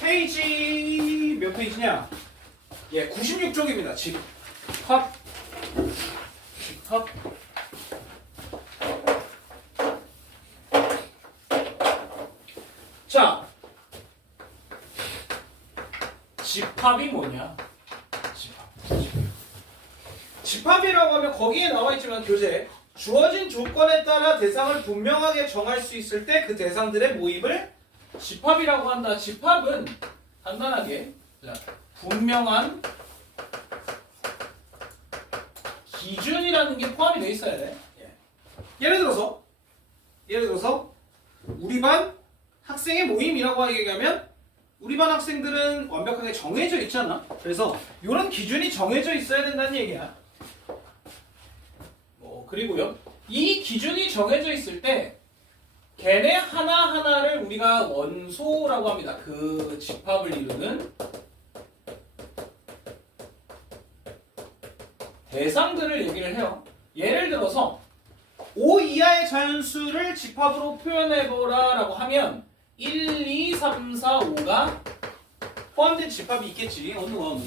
페이지 몇 페이지냐? 예, 96쪽입니다. 집합. 자, 집합이 뭐냐? 집합이라고 하면 거기에 나와 있지만 교재 주어진 조건에 따라 대상을 분명하게 정할 수 있을 때 그 대상들의 모임을 집합이라고 한다. 집합은 간단하게 분명한 기준이라는 게 포함이 돼 있어야 돼. 예를 들어서 우리 반 학생의 모임이라고 얘기하면 우리 반 학생들은 완벽하게 정해져 있잖아. 그래서 이런 기준이 정해져 있어야 된다는 얘기야. 그리고요, 이 기준이 정해져 있을 때 걔네 하나하나를 우리가 원소라고 합니다. 그 집합을 이루는 대상들을 얘기를 해요. 예를 들어서 5 이하의 자연수를 집합으로 표현해보라 라고 하면 1, 2, 3, 4, 5가 포함된 집합이 있겠지. 어느 거?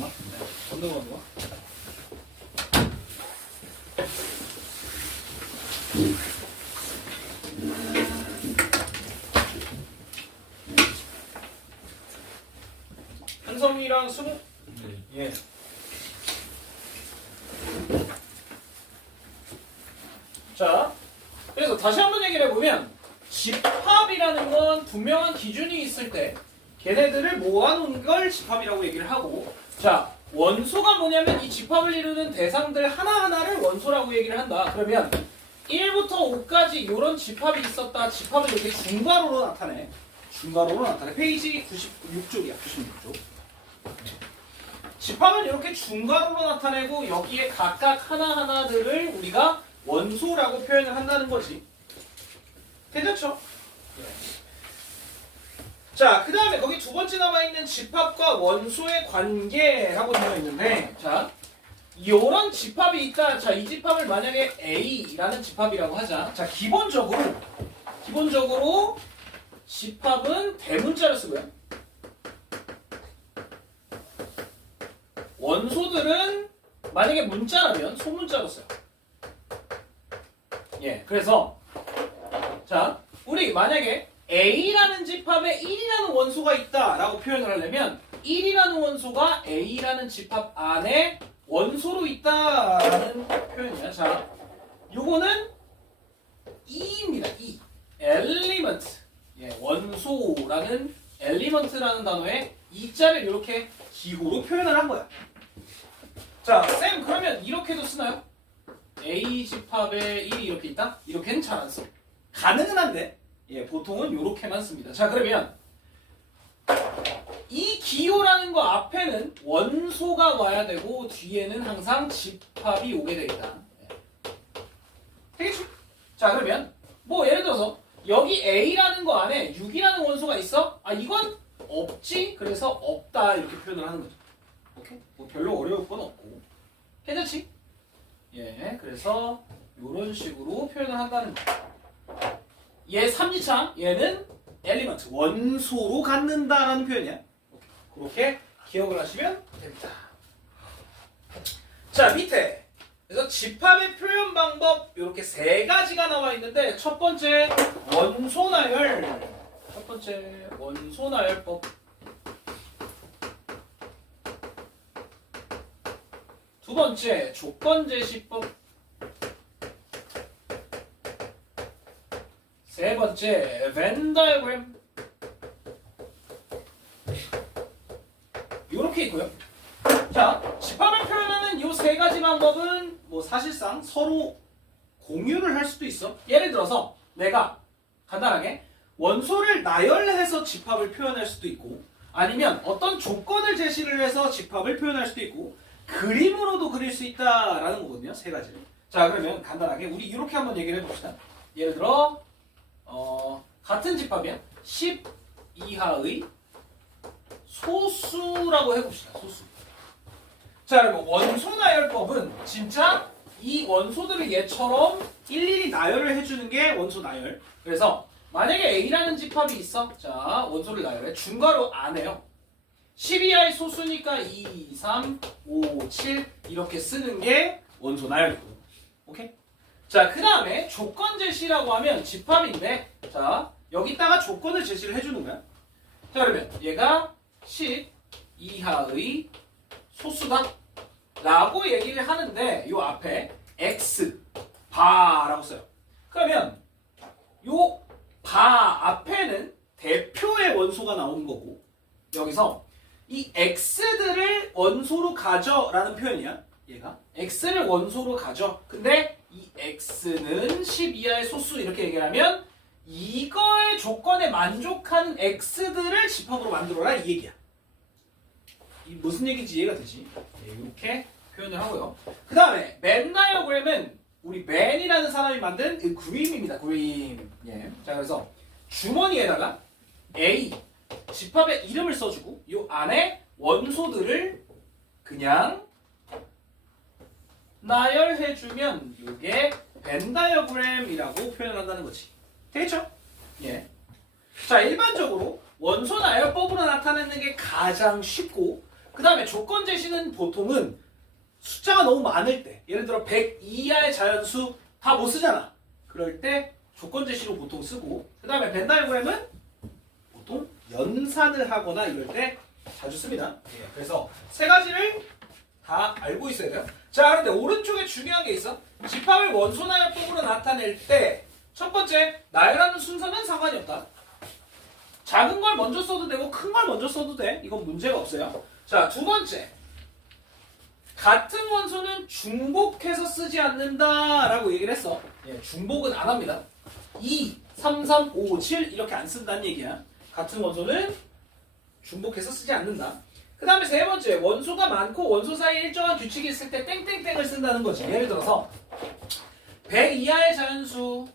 한성이랑 승우? 네. 예. 자, 그래서 다시 한번 얘기를 해보면 집합이라는 건 분명한 기준이 있을 때 걔네들을 모아놓은 걸 집합이라고 얘기를 하고, 자, 원소가 뭐냐면 이 집합을 이루는 대상들 하나하나를 원소라고 얘기를 한다. 그러면 1부터 5까지 이런 집합이 있었다. 집합을 이렇게 중괄호로 나타내. 페이지 96쪽이야. 96쪽. 집합은 이렇게 중괄호로 나타내고 여기에 각각 하나하나들을 우리가 원소라고 표현을 한다는 거지. 괜찮죠? 자, 그 다음에 거기 두 번째 남아있는 집합과 원소의 관계라고 되어 있는데, 자, 이런 집합이 있다. 자, 이 집합을 만약에 A라는 집합이라고 하자. 자, 기본적으로 집합은 대문자를 쓰고요. 원소들은 만약에 문자라면 소문자로 써요. 예, 그래서 자, 우리 만약에 A라는 집합에 1이라는 원소가 있다라고 표현을 하려면 1이라는 원소가 A라는 집합 안에 원소로 있다라는 표현이야. 자, 요거는 E입니다. E. 엘리먼트. 예, 원소라는 엘리먼트라는 단어에 E자를 이렇게 기호로 표현을 한 거야. 자, 쌤 그러면 이렇게도 쓰나요? A 집합에 1이 이렇게 있다? 이렇게는 잘 안 써. 가능은 한데, 예, 보통은 이렇게만 씁니다. 자, 그러면 이 기호라는 거 앞에는 원소가 와야 되고 뒤에는 항상 집합이 오게 되겠다. 되겠죠? 자, 그러면 뭐 예를 들어서 여기 A라는 거 안에 6이라는 원소가 있어? 아, 이건 없지? 그래서 없다 이렇게 표현을 하는 거죠. 오케이? 뭐 별로 어려울 건 없고. 괜찮지? 예, 그래서 이런 식으로 표현을 한다는 거. 얘 삼지창, 얘는 엘리먼트, 원소로 갖는다라는 표현이야. 그렇게 기억을 하시면 됩니다. 자, 밑에 그래서 집합의 표현 방법 이렇게 세 가지가 나와 있는데, 첫 번째 원소나열법. 두 번째 조건제시법. 세 번째 벤 다이어그램. 이렇게 있고요. 자, 집합을 표현하는 이 세 가지 방법은 뭐 사실상 서로 공유를 할 수도 있어. 예를 들어서 내가 간단하게 원소를 나열해서 집합을 표현할 수도 있고, 아니면 어떤 조건을 제시를 해서 집합을 표현할 수도 있고, 그림으로도 그릴 수 있다라는 거거든요. 세 가지를. 자, 그러면 간단하게 우리 이렇게 한번 얘기를 해봅시다. 예를 들어 같은 집합이야. 10 이하의 소수라고 해봅시다. 소수. 자, 그리고 원소 나열법은 진짜 이 원소들을 얘처럼 일일이 나열을 해주는 게 원소 나열. 그래서 만약에 A라는 집합이 있어. 자, 원소를 나열해. 중괄호 안 해요. 10 이하의 소수니까 2, 3, 5, 7 이렇게 쓰는 게 원소 나열이고. 오케이? 자, 그 다음에 조건 제시라고 하면 집합인데, 자, 여기다가 조건을 제시를 해주는 거야. 자, 그러면 얘가 10 이하의 소수다 라고 얘기를 하는데, 요 앞에 x 바라고 써요. 그러면 요 바 앞에는 대표의 원소가 나오는 거고, 여기서 이 x들을 원소로 가져라는 표현이야. 얘가 x를 원소로 가져. 근데 이 x는 10 이하의 소수 이렇게 얘기하면 이거의 조건에 만족하는 x들을 집합으로 만들어라 이 얘기야. 이 무슨 얘기인지 이해가 되지? 네, 이렇게 표현을 하고요. 그 다음에 맨 다이어그램은 우리 맨이라는 사람이 만든 그 그림입니다. 그림. 예. 자, 그래서 주머니에다가 A 집합의 이름을 써주고 이 안에 원소들을 그냥 나열해주면 이게 벤 다이어그램이라고 표현을 한다는 거지. 되겠죠? 예. 자, 일반적으로 원소 나열법으로 나타내는 게 가장 쉽고, 그 다음에 조건 제시는 보통은 숫자가 너무 많을 때, 예를 들어 100 이하의 자연수 다 못 쓰잖아. 그럴 때 조건 제시로 보통 쓰고, 그 다음에 벤 다이어그램은 보통 연산을 하거나 이럴 때 자주 씁니다. 예. 그래서 세 가지를 다 알고 있어야 돼요. 자, 그런데 오른쪽에 중요한 게 있어. 집합을 원소 나열법으로 나타낼 때 첫 번째, 나열하는 순서는 상관이 없다. 작은 걸 먼저 써도 되고 큰 걸 먼저 써도 돼. 이건 문제가 없어요. 자, 두 번째, 같은 원소는 중복해서 쓰지 않는다라고 얘기를 했어. 예, 중복은 안 합니다. 2, 3, 3, 5, 7 이렇게 안 쓴다는 얘기야. 같은 원소는 중복해서 쓰지 않는다. 그 다음에 세 번째, 원소가 많고 원소 사이에 일정한 규칙이 있을 때 땡땡땡을 쓴다는 거지. 예를 들어서 100 이하의 자연수,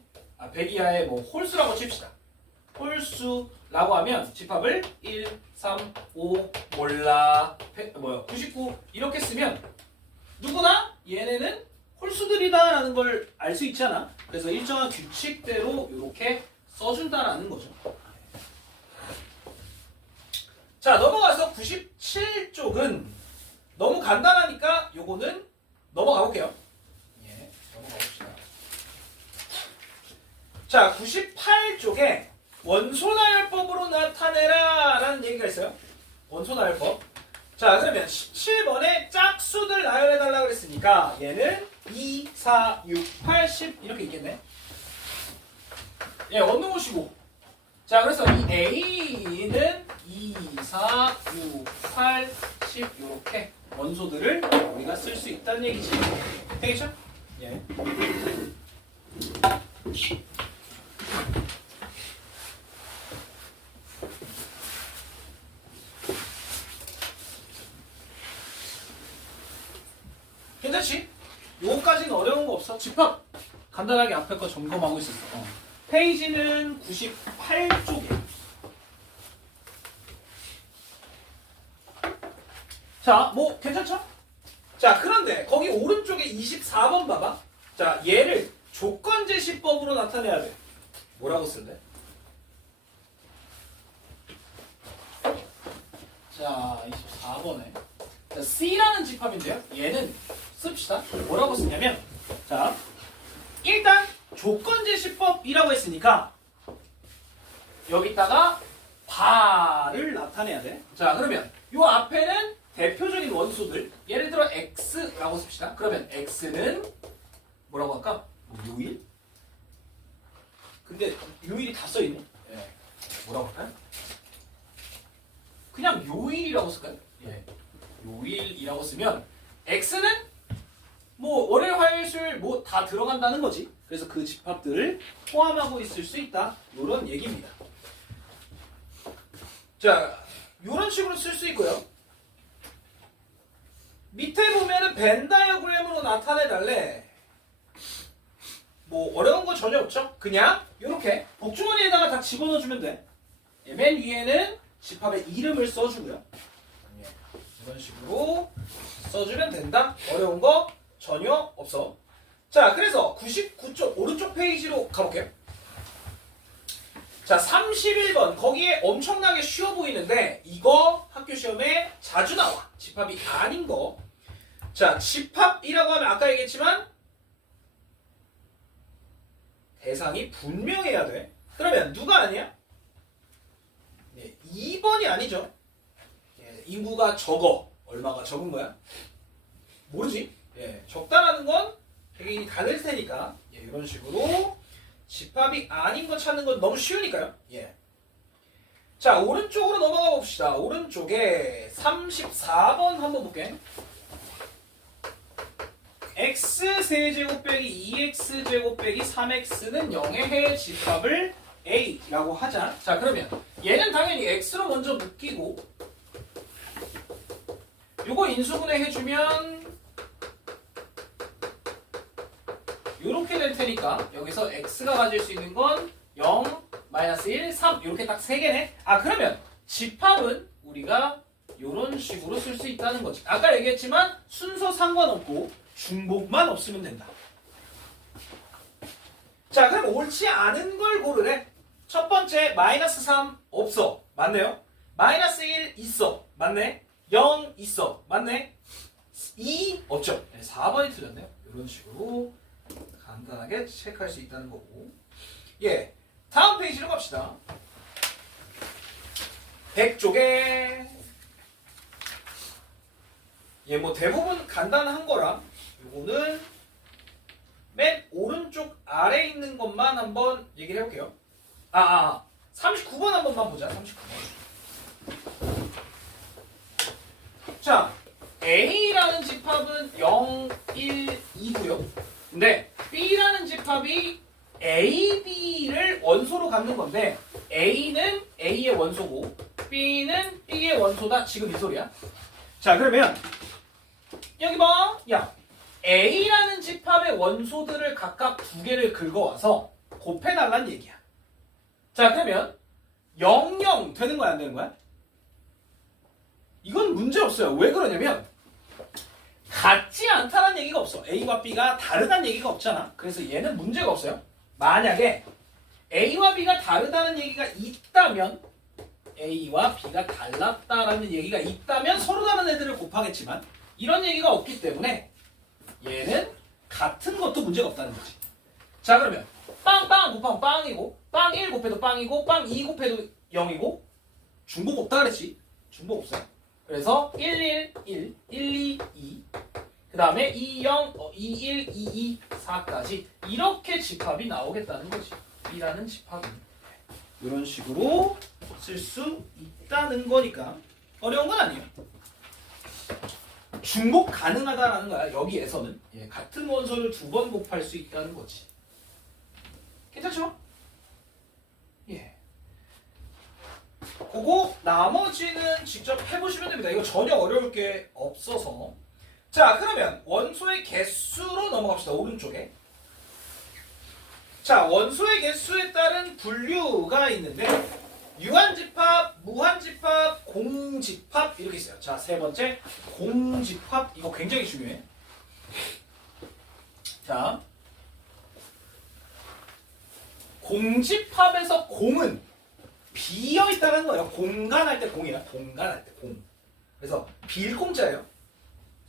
100 이하의 뭐 홀수라고 칩시다. 홀수라고 하면 집합을 1, 3, 5, 몰라, 99 이렇게 쓰면 누구나 얘네는 홀수들이다라는 걸 알 수 있잖아. 그래서 일정한 규칙대로 이렇게 써준다라는 거죠. 자, 넘어가서 97쪽은 너무 간단하니까 요거는 넘어가 볼게요. 예, 넘어가 봅시다. 자, 98쪽에 원소 나열법으로 나타내라 라는 얘기가 있어요. 원소 나열법. 자, 그러면 17번에 짝수들 나열해달라 그랬으니까 얘는 2, 4, 6, 8, 10 이렇게 있겠네. 예, 원룸 오시고. 자, 그래서 이 A는 2, 4, 6, 8, 10 이렇게 원소들을 우리가 쓸 수 있다는 얘기지. 되겠죠? 예. 괜찮지? 요거까지는 어려운 거 없어. 집합 간단하게 앞에 거 점검하고 있었어. 페이지는 98쪽이야. 자, 뭐 괜찮죠? 자, 그런데 거기 오른쪽에 24번 봐봐. 자, 얘를 조건 제시법으로 나타내야 돼. 뭐라고 쓸래? 자, 24번에 자, C라는 집합인데요. 얘는 씁시다. 뭐라고 쓰냐면, 자, 일단 조건 제시법이라고 했으니까 여기다가 바를 나타내야 돼. 자, 그러면 요 앞에는 대표적인 원소들, 예를 들어 x라고 씁시다. 그러면 x는 뭐라고 할까? 요일? 근데 요일이 다 써있네. 예. 뭐라고 할까요? 그냥 요일이라고 쓸까요? 예. 요일이라고 쓰면 x는 뭐 월요일, 화요일, 수요일 뭐 다 들어간다는 거지. 그래서 그 집합들을 포함하고 있을 수 있다. 이런 얘기입니다. 자, 이런 식으로 쓸 수 있고요. 밑에 보면은 벤 다이어그램으로 나타내달래. 뭐 어려운 거 전혀 없죠? 그냥 이렇게 복주머니에다가 다 집어넣어주면 돼. 예, 맨 위에는 집합의 이름을 써주고요. 예, 이런 식으로 써주면 된다. 어려운 거 전혀 없어. 자, 그래서 99쪽 오른쪽 페이지로 가볼게요. 자, 31번 거기에 엄청나게 쉬워 보이는데 이거 학교 시험에 자주 나와. 집합이 아닌 거. 자, 집합이라고 하면 아까 얘기했지만 대상이 분명해야 돼. 그러면 누가 아니야? 네, 2번이 아니죠. 예, 인구가 적어. 얼마가 적은 거야? 모르지. 예, 적다라는 건 되게 다를 테니까 예, 이런 식으로 집합이 아닌 거 찾는 건 너무 쉬우니까요. 예. 자, 오른쪽으로 넘어가 봅시다. 오른쪽에 34번 한번 볼게. x세제곱 빼기 2x제곱 빼기 3x는 0의 해 집합을 a라고 하자. 자, 그러면 얘는 당연히 x로 먼저 묶이고 요거 인수분해 해주면 요렇게 될 테니까 여기서 x가 가질 수 있는 건 0, 마이너스 1, 3 이렇게 딱 3개네. 아, 그러면 집합은 우리가 요런 식으로 쓸 수 있다는 거지. 아까 얘기했지만 순서 상관없고 중복만 없으면 된다. 자, 그럼 옳지 않은 걸 고르래. 첫 번째 마이너스 3 없어. 맞네요. 마이너스 1 있어. 맞네. 0 있어. 맞네. 2 없죠. 네, 4번이 틀렸네요. 이런 식으로 간단하게 체크할 수 있다는 거고. 예, 다음 페이지로 갑시다. 100쪽에 예, 뭐 대부분 간단한 거라 요거는 맨 오른쪽 아래에 있는 것만 한번 얘기를 해볼게요. 39번 한 번만 보자. 39번. 자, A라는 집합은 0, 1, 2고요. 근데 B라는 집합이 A, B를 원소로 갖는 건데 A는 A의 원소고 B는 B의 원소다. 지금 이 소리야. 자, 그러면 여기 봐. 야, A라는 집합의 원소들을 각각 2개를 긁어와서 곱해달라는 얘기야. 자, 그러면 0, 0 되는 거야, 안 되는 거야? 이건 문제 없어요. 왜 그러냐면 같지 않다는 얘기가 없어. A와 B가 다르다는 얘기가 없잖아. 그래서 얘는 문제가 없어요. 만약에 A와 B가 다르다는 얘기가 있다면 A와 B가 달랐다라는 얘기가 있다면 서로 다른 애들을 곱하겠지만 이런 얘기가 없기 때문에 얘는 같은 것도 문제가 없다는 거지. 자, 그러면 빵 곱하면 빵이고 빵 1 곱해도 빵이고 빵 2 곱해도 0이고 중복 없다 그랬지. 중복 없어요. 그래서 1, 1, 1, 1, 2, 2 그 다음에 2, 0, 2, 1, 2, 2, 4까지 이렇게 집합이 나오겠다는 거지. B라는 집합은 이런 식으로 쓸 수 있다는 거니까 어려운 건 아니에요. 중복 가능하다라는 거야. 여기에서는 예, 같은 원소를 2번 곱할 수 있다는 거지. 괜찮죠? 예. 그거 나머지는 직접 해보시면 됩니다. 이거 전혀 어려울 게 없어서. 자, 그러면 원소의 개수로 넘어갑시다. 오른쪽에. 자, 원소의 개수에 따른 분류가 있는데 유한집합, 무한집합, 공집합 이렇게 있어요. 자, 세 번째 공집합. 이거 굉장히 중요해. 자, 공집합에서 공은 비어있다는 거예요. 공간할 때 공이야. 공간할 때 공. 그래서 빌공짜예요.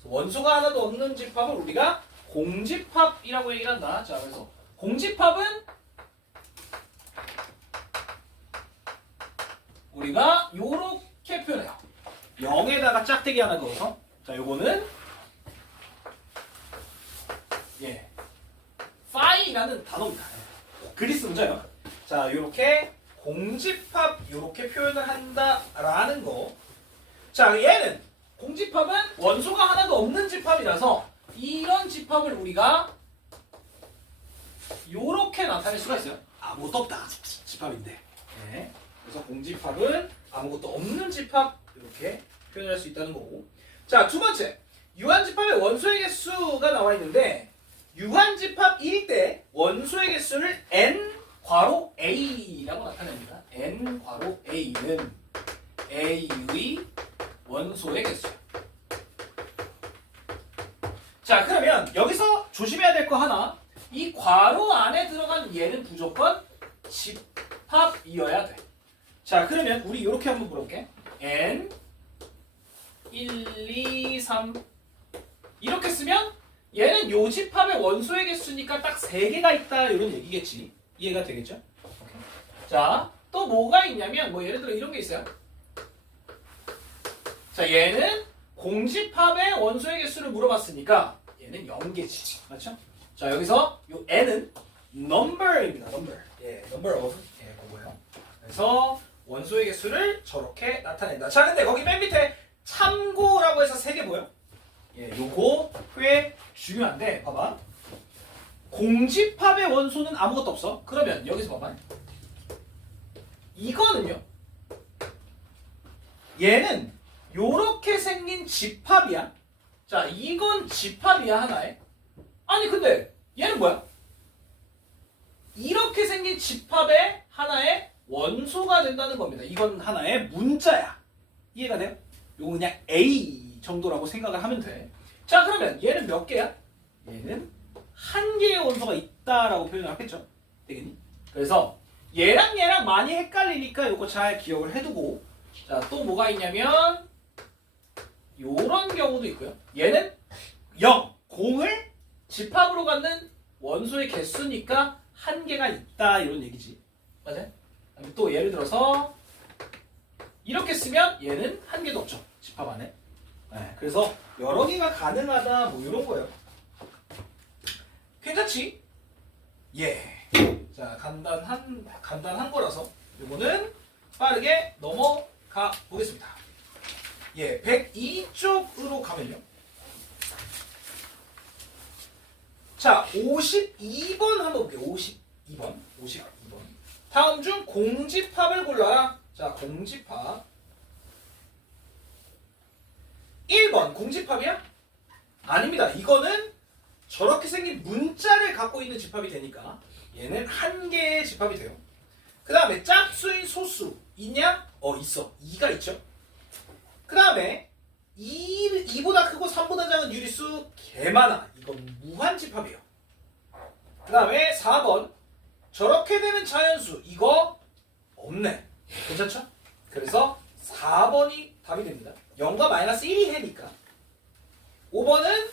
원소가 하나도 없는 집합을 우리가 공집합이라고 얘기를 한다. 자, 그래서 공집합은 우리가 요렇게 표현해요. 0에다가 짝대기 하나 넣어서. 자, 요거는 예, 파이라는 단어입니다. 그리스 문자예요. 자, 요렇게 공집합 요렇게 표현을 한다라는 거. 자, 얘는 공집합은 원소가 하나도 없는 집합이라서 이런 집합을 우리가 요렇게 나타낼 수가 있어요. 아무것도 없다 집합인데. 네. 그래서 공집합은 아무것도 없는 집합 이렇게 표현할 수 있다는 거고. 자, 두 번째 유한집합의 원소의 개수가 나와 있는데 유한집합일 때 원소의 개수를 n 괄호 a라고 나타냅니다. n 괄호 a는 a의 원소의 개수야. 자, 그러면 여기서 조심해야 될 거 하나. 이 괄호 안에 들어간 얘는 무조건 집합이어야 돼. 자, 그러면 우리 이렇게 한번 물어볼게. n 1, 2, 3 이렇게 쓰면 얘는 요 집합의 원소의 개수니까 딱 3개가 있다 이런 얘기겠지. 이해가 되겠죠? 자, 또 뭐가 있냐면 뭐 예를 들어 이런 게 있어요. 자, 얘는 공집합의 원소의 개수를 물어봤으니까 얘는 0개지. 맞죠? 자, 여기서 요 n은 number입니다. number. 예, number of. 예, 그거예요. 그래서 원소의 개수를 저렇게 나타낸다. 자, 근데 거기 맨 밑에 참고라고 해서 3개 보여? 예, 요거 꽤 중요한데 봐봐. 공집합의 원소는 아무것도 없어. 그러면 여기서 봐봐. 이거는요. 얘는 요렇게 생긴 집합이야. 자, 이건 집합이야, 하나에. 아니, 근데 얘는 뭐야? 이렇게 생긴 집합의 하나의 원소가 된다는 겁니다. 이건 하나의 문자야. 이해가 돼요? 요거 그냥 A 정도라고 생각을 하면 돼. 자, 그러면 얘는 몇 개야? 얘는 한 개의 원소가 있다라고 표현을 하겠죠? 되겠니? 그래서 얘랑 많이 헷갈리니까 요거 잘 기억을 해두고, 자, 또 뭐가 있냐면 요런 경우도 있고요. 얘는 0, 공을 집합으로 갖는 원소의 개수니까 한 개가 있다 이런 얘기지. 맞아요? 또 예를 들어서 이렇게 쓰면 얘는 한 개도 없죠. 집합 안에. 네, 그래서 여러 개가 가능하다 뭐 이런 거예요. 괜찮지? 예. 자, 간단한 거라서 이거는 빠르게 넘어가 보겠습니다. 예, 102쪽으로 가면요. 자, 52번 한번 볼게요. 52번. 다음 중 공집합을 골라라. 자, 공집합. 1번 공집합이야? 아닙니다. 이거는 저렇게 생긴 문자를 갖고 있는 집합이 되니까 얘는 한 개의 집합이 돼요. 그 다음에 짝수인 소수 있냐? 있어. 2가 있죠. 그 다음에 2보다 크고 3보다 작은 유리수 개 많아. 이건 무한집합이에요. 그 다음에 4번 저렇게 되는 자연수 이거 없네. 괜찮죠? 그래서 4번이 답이 됩니다. 0과 마이너스 1이 해니까. 5번은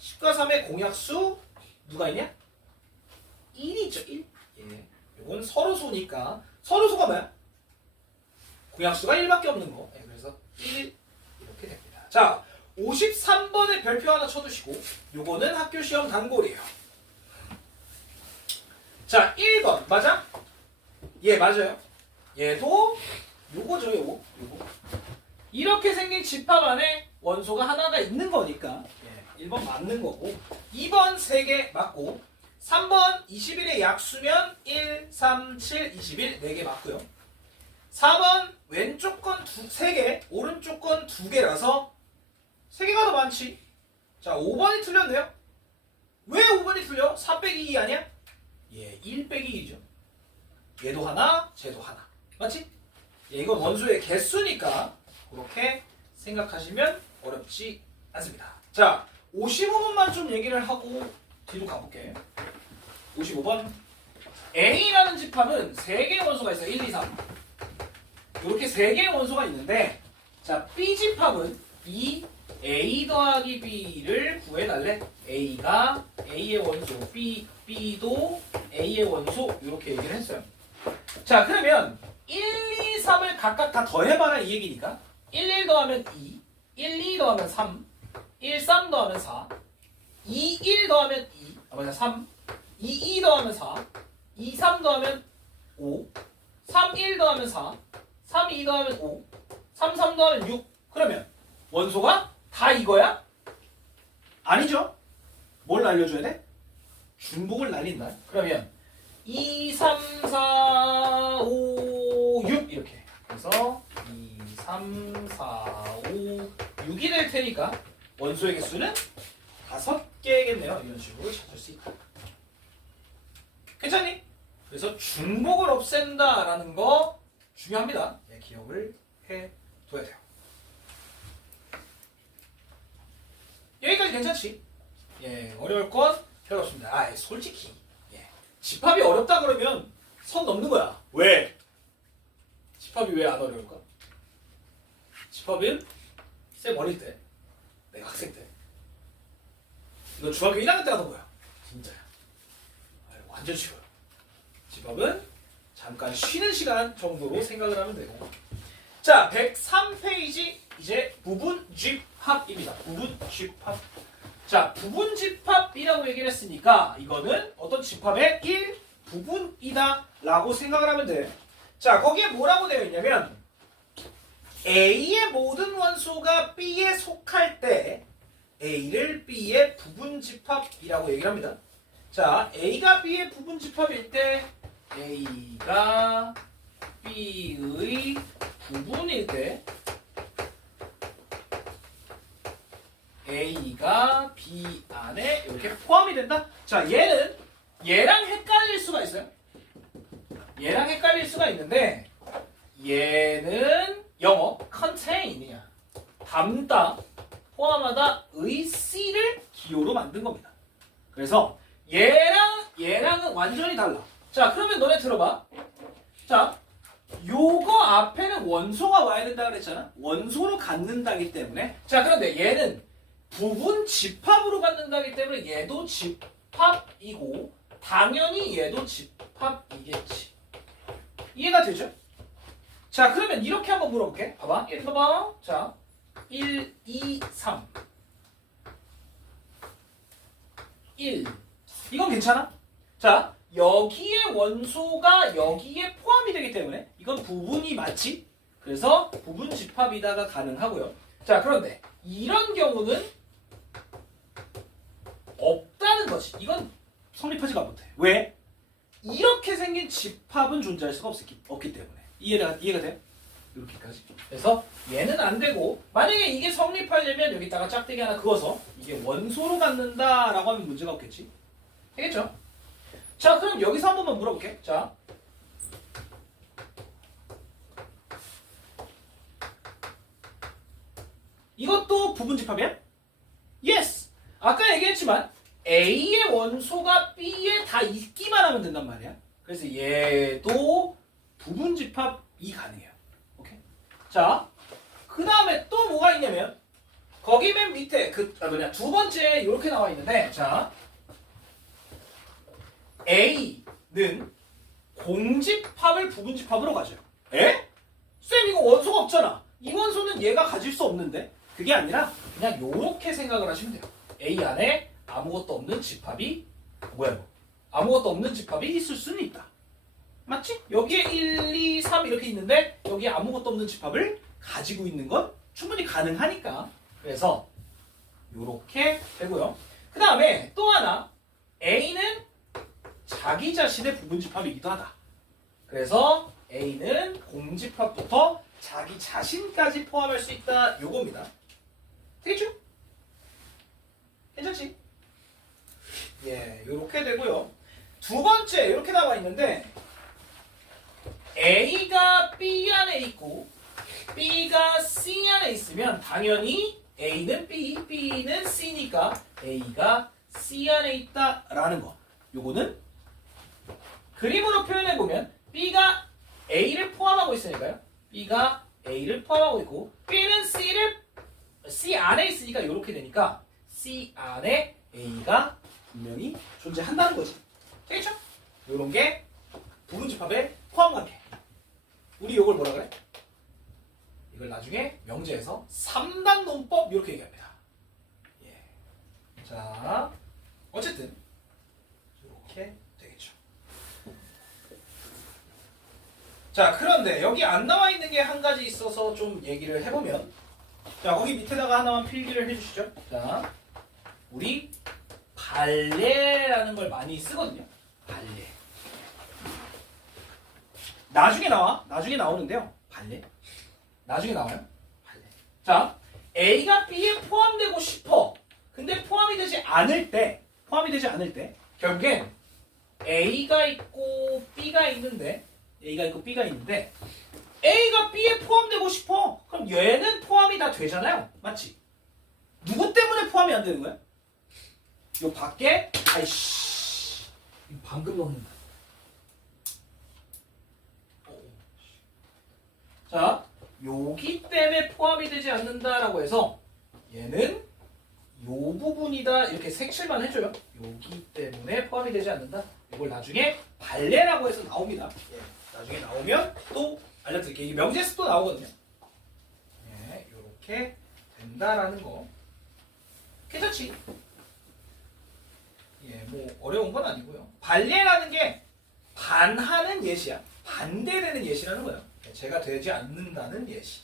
10과 3의 공약수 누가 있냐? 1이 있죠. 1. 예. 이건 서로소니까 서로소가 뭐야? 공약수가 1밖에 없는 거. 예, 그래서 1 이렇게 됩니다. 자, 53번에 별표 하나 쳐두시고 요거는 학교 시험 단골이에요. 자, 1번 맞아? 예, 맞아요. 얘도 요거죠. 요거. 이렇게 생긴 집합 안에 원소가 하나가 있는 거니까 예, 1번 맞는 거고 2번 3개 맞고 3번 21의 약수면 1, 3, 7, 21 4개 맞고요. 4번 왼쪽 건 3개, 오른쪽 건 2개라서 3개가 더 많지. 자, 5번이 틀렸네요. 왜 5번이 틀려? 4 빼기 2 아니야? 예, 1 빼기 2죠. 얘도 하나, 쟤도 하나. 맞지? 예, 이건 원소의 개수니까 그렇게 생각하시면 어렵지 않습니다. 자, 55번만 좀 얘기를 하고 뒤로 가볼게. 55번. A라는 집합은 3개의 원소가 있어요. 1, 2, 3. 이렇게 3개의 원소가 있는데, 자, B집합은 이 A 더하기 B를 구해달래. A가 A의 원소, B도 A의 원소, 이렇게 얘기를 했어요. 자, 그러면 1, 2, 3을 각각 다 더해봐라 이 얘기니까 1, 1 더하면 2, 1, 2 더하면 3, 1, 3 더하면 4, 2, 1 더하면 2, 3, 2, 2 더하면 4, 2, 3 더하면 5, 3, 1 더하면 4, 3, 2 더하면 5, 3, 3 더하면 6. 그러면 원소가 다 이거야? 아니죠? 뭘 날려줘야 돼? 중복을 날린다. 그러면 2, 3, 4, 5, 6 이렇게. 그래서 2, 3, 4, 5, 6이 될 테니까 원소의 개수는 5개겠네요. 이런 식으로 찾을 수 있다. 괜찮니? 그래서 중복을 없앤다라는 거 중요합니다. 네, 기억을 해둬야 돼요. 여기까지 괜찮지? 예, 어려울 건 별로 없습니다. 아, 솔직히 집합이 어렵다 그러면 선 넘는 거야. 왜? 집합이 왜 안 어려울까? 집합은 쌤 어릴 때, 내가 학생 때. 이거 중학교 1학년 때 하던 거야. 진짜야. 아유, 완전 쉬워요. 집합은 잠깐 쉬는 시간 정도로 생각을 하면 되고. 자, 103페이지 이제 부분 집합입니다. 부분 집합. 자, 부분 집합이라고 얘기를 했으니까 이거는 어떤 집합의 일부분이다 라고 생각을 하면 돼. 자, 거기에 뭐라고 되어 있냐면 A의 모든 원소가 B에 속할 때 A를 B의 부분 집합이라고 얘기를 합니다. 자, A가 B의 부분 집합일 때 A가 B의 부분일 때 A가 B 안에 이렇게 포함이 된다. 자, 얘랑 헷갈릴 수가 있어요. 얘랑 헷갈릴 수가 있는데 얘는 영어 contain이야. 담다, 포함하다 의 C를 기호로 만든 겁니다. 그래서 얘랑은 완전히 달라. 자, 그러면 너네 들어봐. 자, 요거 앞에는 원소가 와야 된다 그랬잖아. 원소로 갖는다기 때문에. 자, 그런데 얘는 부분 집합으로 갖는다기 때문에 얘도 집합이고 당연히 얘도 집합이겠지. 이해가 되죠? 자, 그러면 이렇게 한번 물어볼게. 봐봐. 읽어봐. 자, 1, 2, 3 1 이건 괜찮아? 자, 여기에 원소가 여기에 포함이 되기 때문에 이건 부분이 맞지? 그래서 부분 집합이다가 가능하고요. 자, 그런데 이런 경우는 없다는 거지. 이건 성립하지가 못해. 왜? 이렇게 생긴 집합은 존재할 수가 없기 때문에. 이해가 돼? 이렇게까지. 그래서 얘는 안 되고, 만약에 이게 성립하려면 여기다가 짝대기 하나 그어서 이게 원소로 갖는다라고 하면 문제가 없겠지. 되겠죠? 자, 그럼 여기서 한 번만 물어볼게. 자, 이것도 부분 집합이야? Yes! 아까 얘기했지만 A의 원소가 B에 다 있기만 하면 된단 말이야. 그래서 얘도 부분 집합이 가능해요. 오케이? 자, 그 다음에 또 뭐가 있냐면 거기 맨 밑에 두 번째 이렇게 나와 있는데, 자, A는 공집합을 부분집합으로 가져요. 에? 쌤 이거 원소가 없잖아. 이 원소는 얘가 가질 수 없는데? 그게 아니라 그냥 요렇게 생각을 하시면 돼요. A 안에 아무것도 없는 집합이 뭐야? 아무것도 없는 집합이 있을 수는 있다. 맞지? 여기에 1, 2, 3 이렇게 있는데 여기에 아무것도 없는 집합을 가지고 있는 건 충분히 가능하니까. 그래서 요렇게 되고요. 그 다음에 또 하나, A는 자기 자신의 부분집합이기도 하다. 그래서 A는 공집합부터 자기 자신까지 포함할 수 있다. 요겁니다. 되겠죠? 괜찮지? 예, 요렇게 되고요. 두 번째 이렇게 나와 있는데 A가 B 안에 있고 B가 C 안에 있으면 당연히 A는 B, B는 C니까 A가 C 안에 있다라는 거. 요거는 그림으로 표현해보면 B가 A를 포함하고 있으니까요. B가 A를 포함하고 있고 B는 C 안에 있으니까 이렇게 되니까 C 안에 A가 분명히 존재한다는 거지. 되겠죠? 이런 게 부분집합의 포함관계. 우리 이걸 뭐라 그래? 이걸 나중에 명제에서 3단 논법 이렇게 얘기합니다. 예. 자, 어쨌든 이렇게 되겠죠. 자, 그런데 여기 안 나와 있는 게 한 가지 있어서 좀 얘기를 해보면, 자, 거기 밑에다가 하나만 필기를 해주시죠. 자, 우리 발레라는 걸 많이 쓰거든요. 발레. 나중에 나오는데요. 발레. 나중에 나와요. 발레. 자, A가 B에 포함되고 싶어. 근데 포함이 되지 않을 때, 결국엔 A가 있고 B가 있는데, A가 B에 포함되고 싶어. 그럼 얘는 포함이 다 되잖아요. 맞지? 누구 때문에 포함이 안 되는 거야? 요 밖에, 아이씨, 이거 방금 먹는다. 자, 요기 때문에 포함이 되지 않는다라고 해서 얘는 요 부분이다 이렇게 색칠만 해줘요. 요기 때문에 포함이 되지 않는다. 이걸 나중에 발레라고 해서 나옵니다. 예, 나중에 나오면 또 알려드릴게요. 이 명제수 또 나오거든요. 예, 요렇게 된다라는 거. 괜찮지? 예, 뭐 어려운 건 아니고요. 발레라는 게 반하는 예시야. 반대되는 예시라는 거예요. 제가 되지 않는다는 예시.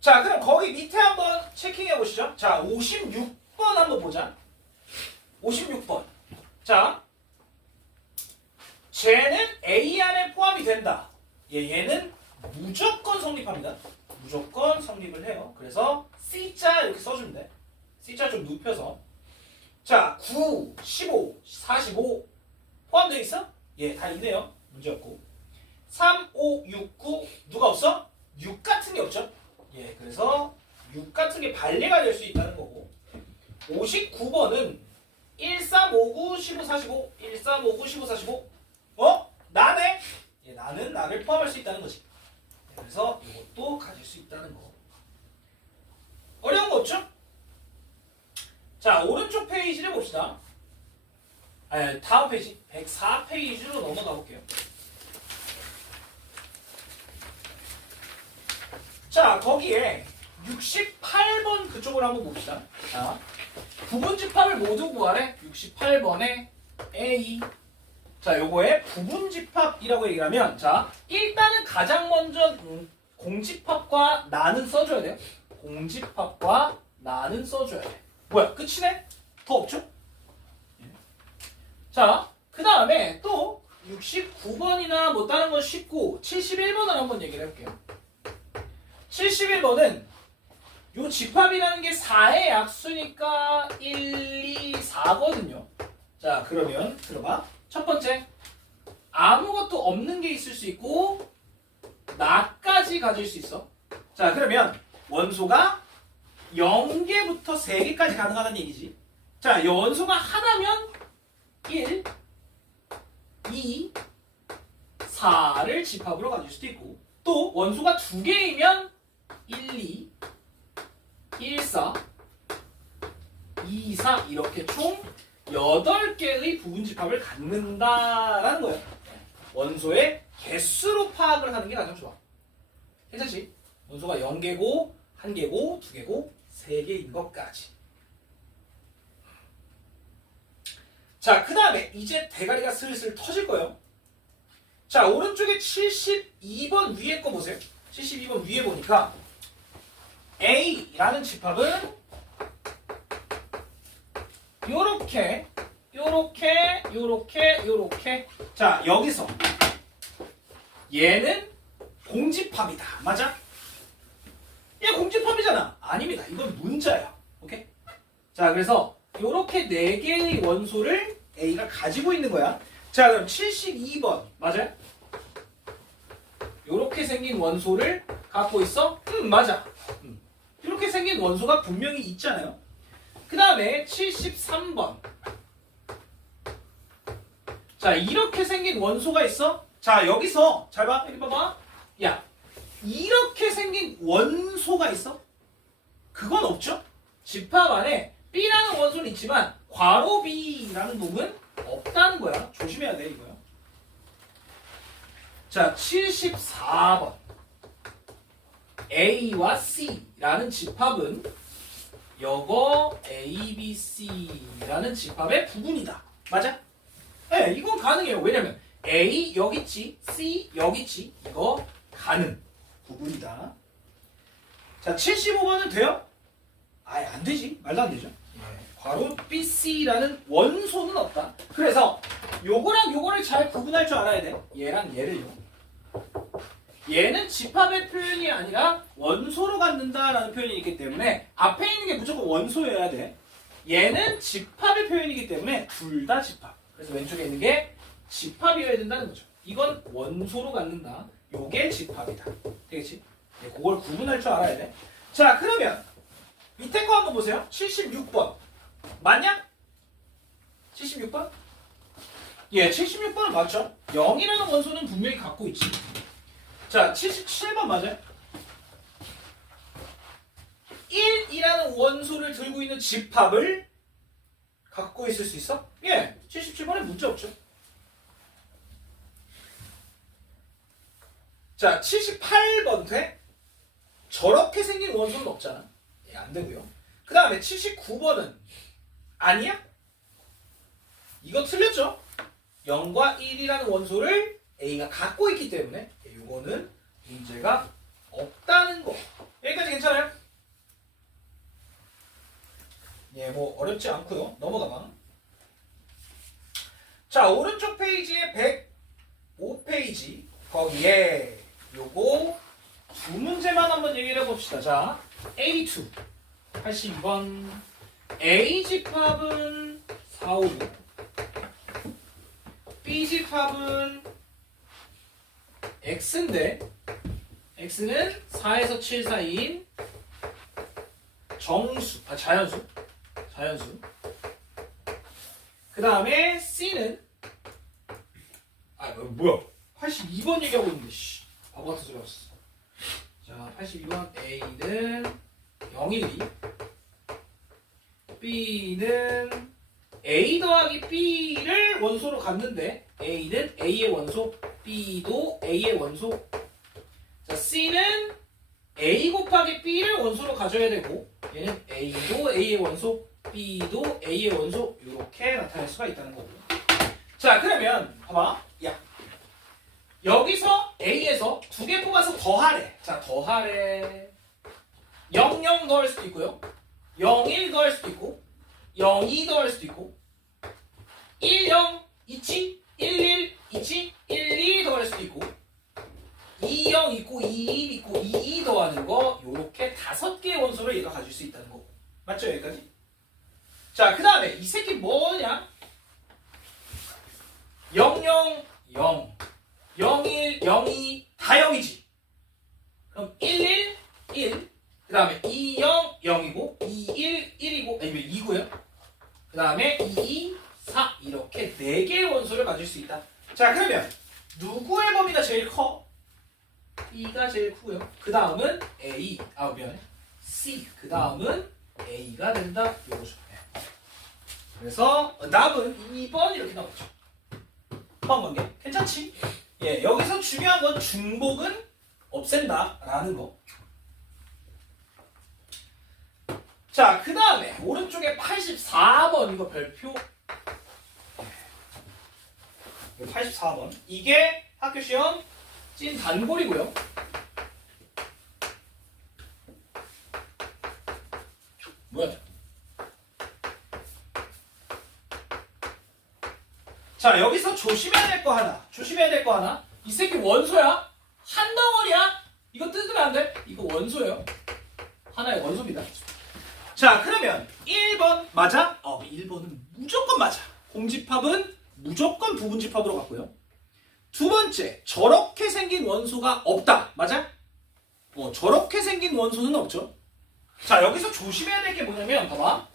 자, 그럼 거기 밑에 한번 체킹해 보시죠. 자, 56번 한번 보자. 56번. 자, 쟤는 A 안에 포함이 된다. 얘는 무조건 성립합니다. 무조건 성립을 해요. 그래서 C자 이렇게 써주면 돼. C자 좀 눕혀서. 자, 9, 15, 45 포함되어 있어? 예, 다 있네요. 문제 없고. 3, 5, 6, 9 누가 없어? 6 같은 게 없죠? 예, 그래서 6 같은 게 발레가 될 수 있다는 거고. 59번은 1, 3, 5, 9, 15, 45 1, 3, 5, 9, 15, 45 나네? 예, 나는 나를 포함할 수 있다는 거지. 그래서 이것도 가질 수 있다는 거. 어려운 거 없죠? 자, 오른쪽 페이지를 봅시다. 다음 페이지 104페이지로 넘어가 볼게요. 자, 거기에 68번 그쪽을 한번 봅시다. 자, 부분집합을 모두 구하래. 68번에 A. 자, 요거에 부분집합이라고 얘기를 하면, 자, 일단은 가장 먼저 공집합과 나는 써줘야 돼요. 공집합과 나는 써줘야 돼. 뭐야, 끝이네? 더 없죠? 자, 그 다음에 또 69번이나 뭐 다른 건 쉽고 71번을 한번 얘기를 해볼게요. 71번은 요 집합이라는 게 4의 약수니까 1, 2, 4거든요. 자, 그러면 들어봐. 첫 번째, 아무것도 없는 게 있을 수 있고 나까지 가질 수 있어. 자, 그러면 원소가 0개부터 3개까지 가능하다는 얘기지. 자, 원소가 하나면 1, 2, 4를 집합으로 가질 수도 있고, 또 원소가 2개이면 1, 2, 1, 4, 2, 4 이렇게 총 8개의 부분집합을 갖는다라는 거예요. 원소의 개수로 파악을 하는 게 가장 좋아. 괜찮지? 원소가 0개고, 1개고, 2개고, 3개인 것까지. 자, 그 다음에 이제 대가리가 슬슬 터질 거예요. 자, 오른쪽에 72번 위에 거 보세요. 72번 위에 보니까 A라는 집합은 요렇게 요렇게 요렇게 요렇게. 자, 여기서 얘는 공집합이다. 맞아? 얘 공집합이잖아. 아닙니다. 이건 문자야. 오케이? 자, 그래서 요렇게 4개의 원소를 A가 가지고 있는 거야. 자, 그럼 72번 맞아요? 요렇게 생긴 원소를 갖고 있어? 맞아. 이렇게 생긴 원소가 분명히 있잖아요. 그 다음에 73번. 자, 이렇게 생긴 원소가 있어? 자, 여기서 잘 봐. 여기 봐봐. 야, 이렇게 생긴 원소가 있어? 그건 없죠? 집합 안에 B라는 원소는 있지만 괄호 B라는 놈은 없다는 거야. 조심해야 돼, 이거요. 자, 74번. A와 C라는 집합은 요거 A, B, C라는 집합의 부분이다. 맞아? 네, 이건 가능해요. 왜냐면 A 여기 있지, C 여기 있지. 이거 가능. 부분이다. 자, 75번은 돼요? 아예 안 되지. 말도 안 되죠. 괄호 BC라는 원소는 없다. 그래서 요거랑 요거를 잘 구분할 줄 알아야 돼. 얘랑 얘를요. 얘는 집합의 표현이 아니라 원소로 갖는다라는 표현이 있기 때문에 앞에 있는 게 무조건 원소여야 돼. 얘는 집합의 표현이기 때문에 둘 다 집합. 그래서 왼쪽에 있는 게 집합이어야 된다는 거죠. 이건 원소로 갖는다. 요게 집합이다. 되겠지? 네, 그걸 구분할 줄 알아야 돼. 자, 그러면 밑에 거 한번 보세요. 76번. 맞냐? 76번? 예, 76번은 맞죠? 0이라는 원소는 분명히 갖고 있지. 자, 77번 맞아요? 1이라는 원소를 들고 있는 집합을 갖고 있을 수 있어? 예, 77번에 문제 없죠. 자, 78번 돼? 저렇게 생긴 원소는 없잖아. 예, 안 되고요. 그 다음에 79번은 아니야? 이거 틀렸죠? 0과 1이라는 원소를 A가 갖고 있기 때문에 이거는 문제가 없다는 거. 여기까지 괜찮아요? 예, 뭐 어렵지 않고요. 넘어가봐. 자, 오른쪽 페이지에 105페이지 거기에 요거 두 문제만 한번 얘기를 해봅시다. 자, A2 82번 A 집합은 4, 5, 6 B 집합은 X인데 X는 4에서 7 사이인 자연수 그 다음에 C는 뭐야 82번 얘기하고 있는데 바보 같은 소리 했어. 자, 82번 A는 0, 1, 2 B는 A 더하기 B를 원소로 갖는데 A는 A의 원소, B도 A의 원소. 자, C는 A 곱하기 B를 원소로 가져야 되고 얘는 A도 A의 원소, B도 A의 원소 이렇게 나타낼 수가 있다는 거고. 자, 그러면 봐봐. 야, 여기서 A에서 두 개 뽑아서 더하래. 자, 더하래. 0, 0 더할 수도 있고요. 0, 1 더할 수도 있고 0, 2 더할 수도 있고 1, 0 있지? 1, 1 있지? 1, 2 더할 수도 있고 2, 0 있고 2, 1 있고 2, 2 더하는 거 요렇게 5개의 원소를 얘가 가질 수 있다는 거고. 맞죠? 여기까지? 자, 그 다음에 이 새끼 뭐냐? 0, 0, 0 0, 1, 0, 2 다 0이지. 그럼 1, 1, 1 그 다음에 2, 0, 0이고 2, 1, 1이고 아니면 2고요. 그 다음에 2, 2, 4 이렇게 4개의 원소를 가질 수 있다. 자, 그러면 누구의 범위가 제일 커? B가 제일 크고요. 그 다음은 A, C. 그 다음은 A가 된다. 요거죠. 그래서 답은 2번 이렇게 나오죠. 포함관계 괜찮지? 예, 여기서 중요한 건 중복은 없앤다 라는 거. 자, 그 다음에 오른쪽에 84번 이거 별표 84번 이게 학교시험 찐 단골이고요. 뭐야? 자, 여기서 조심해야 될 거 하나. 이 새끼 원소야. 한 덩어리야. 이거 뜯으면 안 돼. 이거 원소예요. 하나의 원소입니다. 자, 그러면 1번 맞아? 1번은 무조건 맞아. 공집합은 무조건 부분집합으로 갔고요. 두 번째, 저렇게 생긴 원소가 없다. 맞아? 저렇게 생긴 원소는 없죠. 자, 여기서 조심해야 될 게 뭐냐면 봐봐.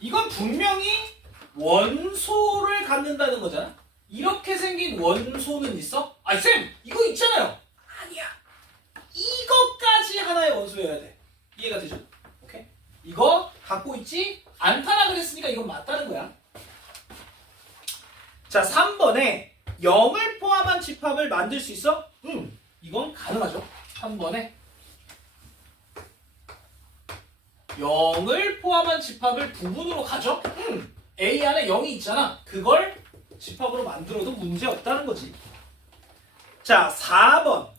이건 분명히 원소를 갖는다는 거잖아. 이렇게 생긴 원소는 있어? 쌤! 이거 있잖아요. 아니야. 이것까지 하나의 원소여야 돼. 이해가 되죠? 오케이? 이거 갖고 있지 않다라 그랬으니까 이건 맞다는 거야. 자, 3번에 0을 포함한 집합을 만들 수 있어? 이건 가능하죠. 3번에 0을 포함한 집합을 부분으로 가져? A 안에 0이 있잖아. 그걸 집합으로 만들어도 문제 없다는 거지. 자, 4번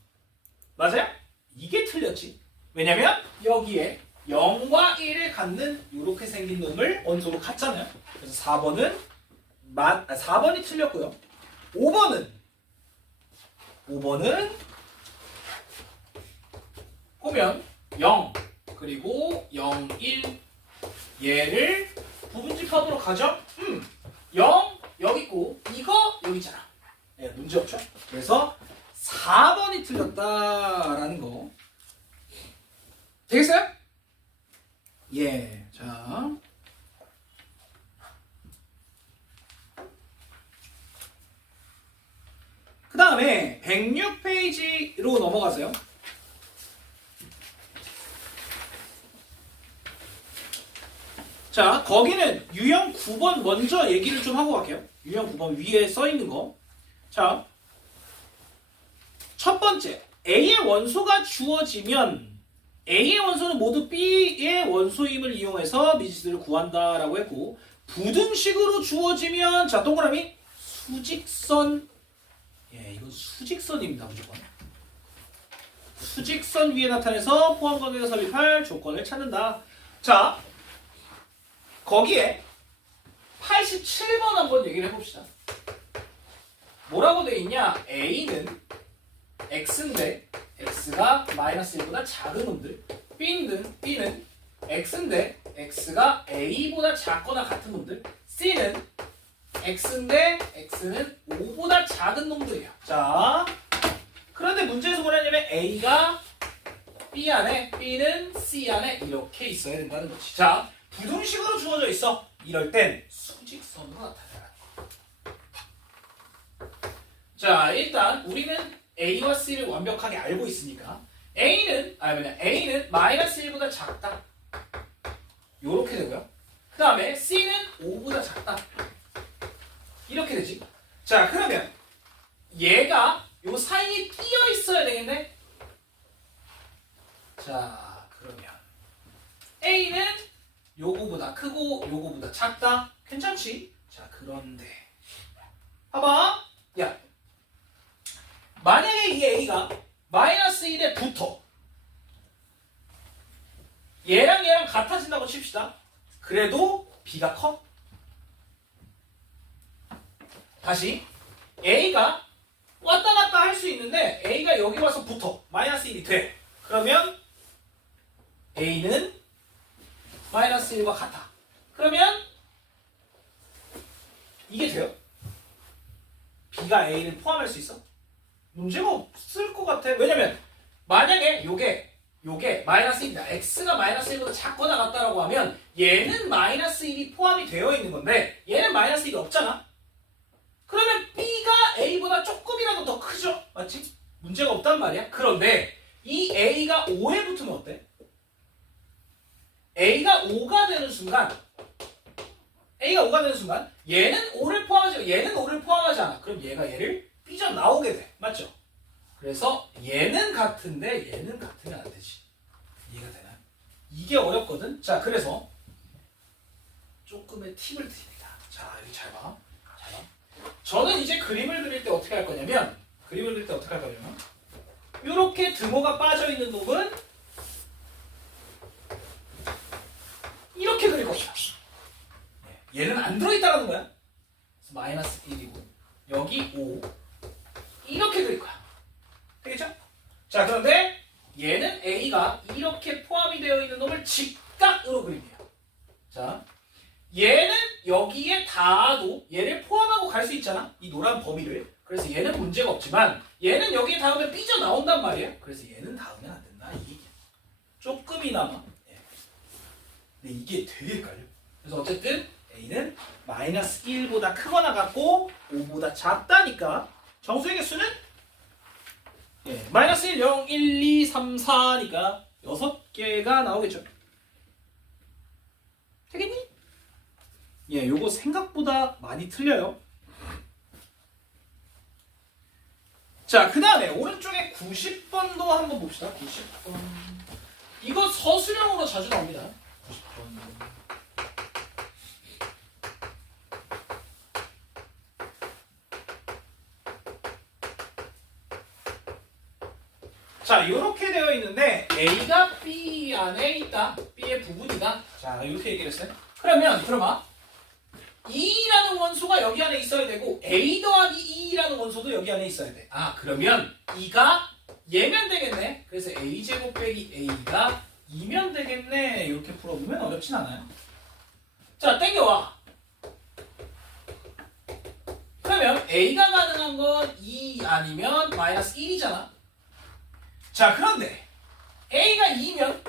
맞아요? 이게 틀렸지. 왜냐면 여기에 0과 1을 갖는 이렇게 생긴 놈을 원소로 갖잖아요. 그래서 4번이 틀렸고요. 5번은 보면 0 그리고 0, 1 얘를 부분집합으로 가죠? 0 여기 있고 이거 여기 있잖아. 네, 문제 없죠? 그래서 4번이 틀렸다라는 거. 되겠어요? 예, 자. 다음에 106페이지로 넘어가세요. 자, 거기는 유형 9번 먼저 얘기를 좀 하고 갈게요. 유형 9번 위에 써 있는 거. 자, 첫 번째, A의 원소가 주어지면 A의 원소는 모두 B의 원소임을 이용해서 미지수를 구한다라고 했고, 부등식으로 주어지면 자, 동그라미 수직선. 예, 이건 수직선입니다. 무조건 수직선 위에 나타내서 포함관계가 설립할 조건을 찾는다. 자, 거기에 87번 한번 얘기를 해봅시다. 뭐라고 돼 있냐? A는 X인데 X가 마이너스 1보다 작은 놈들, B는 X인데 X가 A보다 작거나 같은 놈들, C는 X인데 X는 5보다 작은 놈들이야. 자, 그런데 문제에서 뭐라냐면 A가 B 안에, B는 C 안에 이렇게 있어야 된다는 거지. 자, 부등식으로 주어져 있어. 이럴 땐 수직선으로 나타내라. 자, 일단 우리는 A와 C를 완벽하게 알고 있으니까 A는 마이너스 1보다 작다. 요렇게 되고요. 그 다음에 C는 5보다 작다. 이렇게 되지. 자, 그러면 얘가 요 사이에 끼어 있어야 되겠네. 자, 그러면 A는 요거보다 크고 요거보다 작다. 괜찮지? 자, 그런데 봐봐. 야, 만약에 이 A가 마이너스 1에 붙어. 얘랑 같아진다고 칩시다. 그래도 B가 커. 다시 A가 왔다 갔다 할 수 있는데 A가 여기 와서 붙어. 마이너스 1이 돼. 그러면 A는 마이너스 1과 같아. 그러면 이게 돼요? B가 A를 포함할 수 있어? 문제가 없을 것 같아. 왜냐면 만약에 요게 마이너스 1이다. X가 마이너스 1보다 작거나 같다라고 하면 얘는 마이너스 1이 포함이 되어 있는 건데 얘는 마이너스 1이 없잖아. 그러면 B가 A보다 조금이라도 더 크죠? 맞지? 문제가 없단 말이야. 그런데 이 A가 5에 붙으면 어때? A가 5가 되는 순간 얘는 5를 포함하지 않아. 그럼 얘가 얘를 삐져나오게 돼. 맞죠? 그래서 얘는 같은데 얘는 같으면 안 되지. 이해가 되나? 이게 어렵거든? 자, 그래서 조금의 팁을 드립니다. 자, 여기 잘 봐. 저는 이제 그림을 그릴 때 어떻게 할 거냐면 이렇게 등호가 빠져있는 놈은 이렇게 그릴 것이다. 얘는 안 들어있다라는 거야. 그래서 마이너스 1이고 여기 5 이렇게 그릴 거야. 되겠죠? 자, 그런데 얘는 A가 이렇게 포함이 되어 있는 놈을 직각으로 그립니다. 자, 얘는 여기에 닿아도 얘를 포함하고 갈 수 있잖아. 이 노란 범위를. 그래서 얘는 문제가 없지만 얘는 여기에 닿으면 삐져나온단 말이야. 그래서 얘는 닿으면 안 된다. 이게 조금이나마. 근데 이게 되게 헷갈려. 그래서 어쨌든 A는 마이너스 1보다 크거나 같고 5보다 작다니까 정수의 개수는 마이너스 1, 0, 1, 2, 3, 4니까 6개가 나오겠죠. 되겠니? 요거 생각보다 많이 틀려요. 자, 그 다음에 오른쪽에 90번도 한번 봅시다. 90번. 이거 서술형으로 자주 나옵니다. 90번. 자, 이렇게 되어 있는데 A가 B 안에 있다. B의 부분이다. 자, 이렇게 얘기를 했어요. 그러면 들어봐. E라는 원소가 여기 안에 있어야 되고 A 더하기 E라는 원소도 여기 안에 있어야 돼. 아, 그러면 E가 얘면 되겠네. 그래서 A제곱 빼기 A가 2면 되겠네. 이렇게 풀어보면 어렵진 않아요. 자, 땡겨와. 그러면 A가 가능한 건 2 아니면 마이너스 1이잖아. 자, 그런데 A가 2면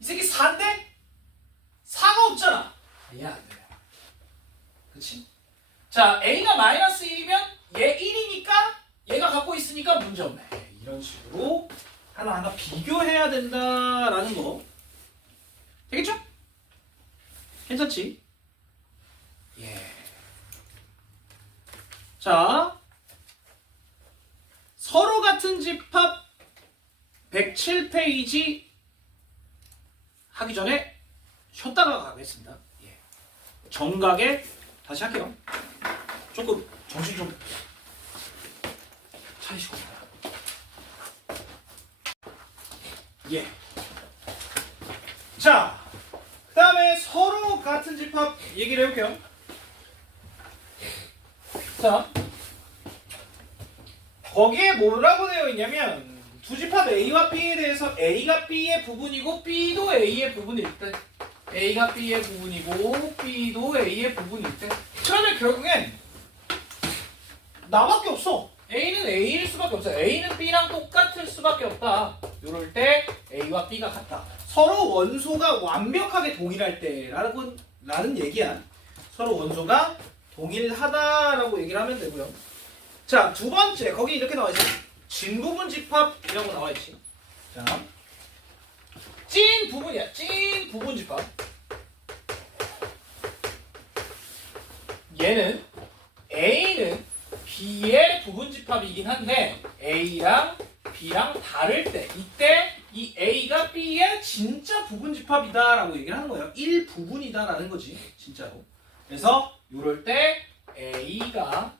이 새끼 4인데 4가 없잖아. 이해 안 돼요. 그치? 자, A가 마이너스 1이면 얘 1이니까 얘가 갖고 있으니까 문제없네. 이런 식으로 하나하나 비교해야 된다라는 거. 되겠죠? 괜찮지? 예. 자, 서로 같은 집합 107페이지 하기 전에 쉬었다가 가겠습니다. 예. 정각에 다시 할게요. 조금 정신 좀 차리시고. 예. 자, 그 다음에 서로 같은 집합 얘기를 해볼게요. 자, 거기에 뭐라고 되어 있냐면 두 집합 A와 B에 대해서 A가 B의 부분이고 B도 A의 부분일 때, A가 B의 부분이고 B도 A의 부분일 때, 그러면 결국엔 나밖에 없어. A는 A일 수밖에 없어. A는 B랑 똑같을 수밖에 없다. 이럴 때 A와 B가 같다. 서로 원소가 완벽하게 동일할 때라는 얘기야. 서로 원소가 동일하다라고 얘기를 하면 되고요. 자, 두 번째, 거기 이렇게 나와 있어. 진부분 집합이라고 나와 있지. 자, 찐 부분이야. 찐 부분 집합. 얘는 A는 B의 부분 집합이긴 한데 A랑 B랑 다를 때, 이때 이 A가 B의 진짜 부분 집합이다라고 얘기를 하는 거예요. 일부분이다라는 거지, 진짜로. 그래서 이럴 때 A가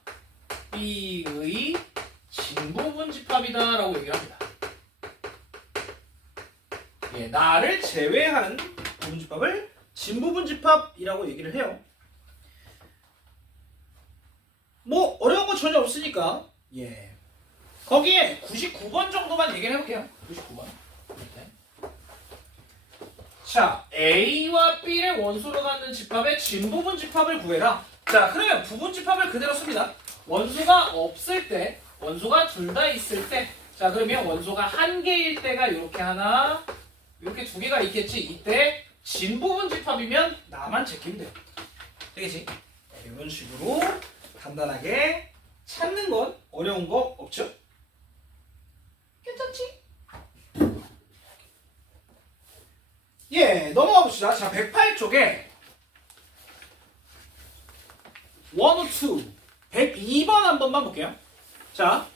B의 진부분 집합이다라고 얘기를 합니다. 예, 나를 제외한 부분 집합을 진부분 집합이라고 얘기를 해요. 뭐 어려운 거 전혀 없으니까 예, 거기에 99번 정도만 얘기를 해볼게요. 99번. 네. 자, A와 B를 원소로 갖는 집합의 진부분 집합을 구해라. 자, 그러면 부분 집합을 그대로 씁니다. 원소가 없을 때, 원소가 둘 다 있을 때, 자, 그러면 원소가 한 개일 때가 이렇게 하나, 이렇게 두 개가 있겠지. 이때 진부분 집합이면 나만 제끼면 돼요. 되겠지? 이런 식으로 간단하게 찾는 건 어려운 거 없죠? 괜찮지? 예, 넘어가 봅시다. 자, 108쪽에 102, 102번 한 번만 볼게요. 자,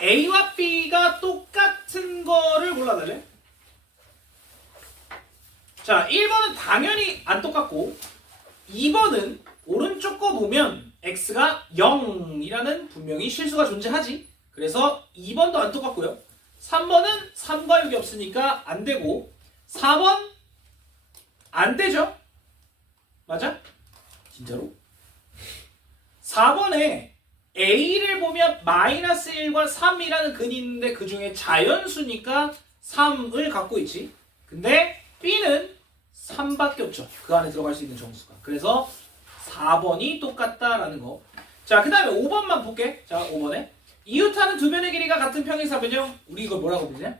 A와 B가 똑같은 거를 골라달래. 자, 1번은 당연히 안 똑같고 2번은 오른쪽 거 보면 X가 0이라는 분명히 실수가 존재하지. 그래서 2번도 안 똑같고요. 3번은 3과 6이 없으니까 안 되고 4번 안 되죠? 맞아? 진짜로? 4번에 A를 보면 마이너스 1과 3이라는 근이 있는데 그 중에 자연수니까 3을 갖고 있지. 근데 B는 3밖에 없죠. 그 안에 들어갈 수 있는 정수가. 그래서 4번이 똑같다라는 거. 자, 그 다음에 5번만 볼게. 자, 5번에 이웃하는 두 변의 길이가 같은 평행사변형. 우리 이걸 뭐라고 부르냐?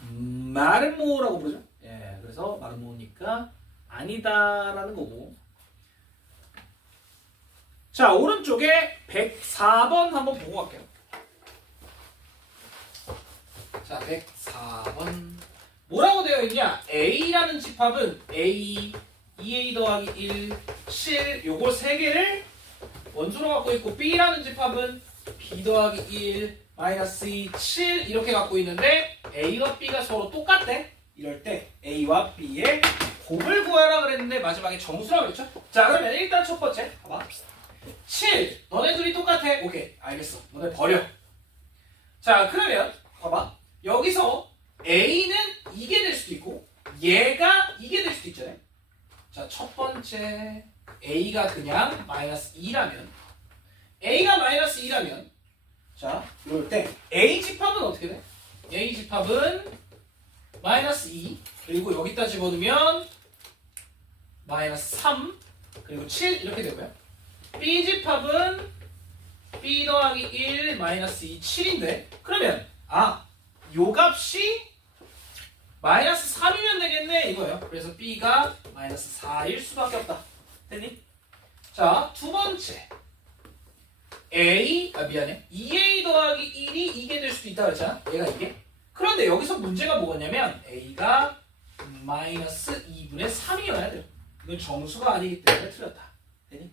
마르모라고 부르죠. 예, 그래서 마르모니까 아니다라는 거고. 자, 오른쪽에 104번 한번 보고 갈게요. 자, 104번 뭐라고 되어 있냐? A라는 집합은 A, 2A 더하기 1, 7 요거 3개를 원소로 갖고 있고 B라는 집합은 B 더하기 1, 마이너스 2, 7 이렇게 갖고 있는데 A와 B가 서로 똑같대. 이럴 때 A와 B의 곱을 구하라 그랬는데 마지막에 정수라고 그랬죠? 자, 그러면 일단 첫 번째 봐봐. 7 너네 둘이 똑같아. 오케이, 알겠어. 너네 버려. 자, 그러면 봐봐. 여기서 A는 이게 될 수도 있고 얘가 이게 될 수도 있잖아요. 자, 첫 번째 A가 그냥 마이너스 2라면 A가 마이너스 2라면 자, 이럴 때 A 집합은 어떻게 돼? A 집합은 마이너스 2 그리고 여기다 집어넣으면 마이너스 3 그리고 7 이렇게 되고요. B 집합은 B 더하기 1 마이너스 2 7인데 그러면 요 값이 마이너스 3이면 되겠네 이거예요. 그래서 B가 마이너스 4일 수밖에 없다. 됐니? 자, 두 번째. 미안해. 2a 더하기 1이 이게 될 수도 있다 그랬잖아. 얘가 이게. 그런데 여기서 문제가 뭐냐면 a가 마이너스 2분의 3이어야 돼요. 이건 정수가 아니기 때문에 틀렸다. 되니?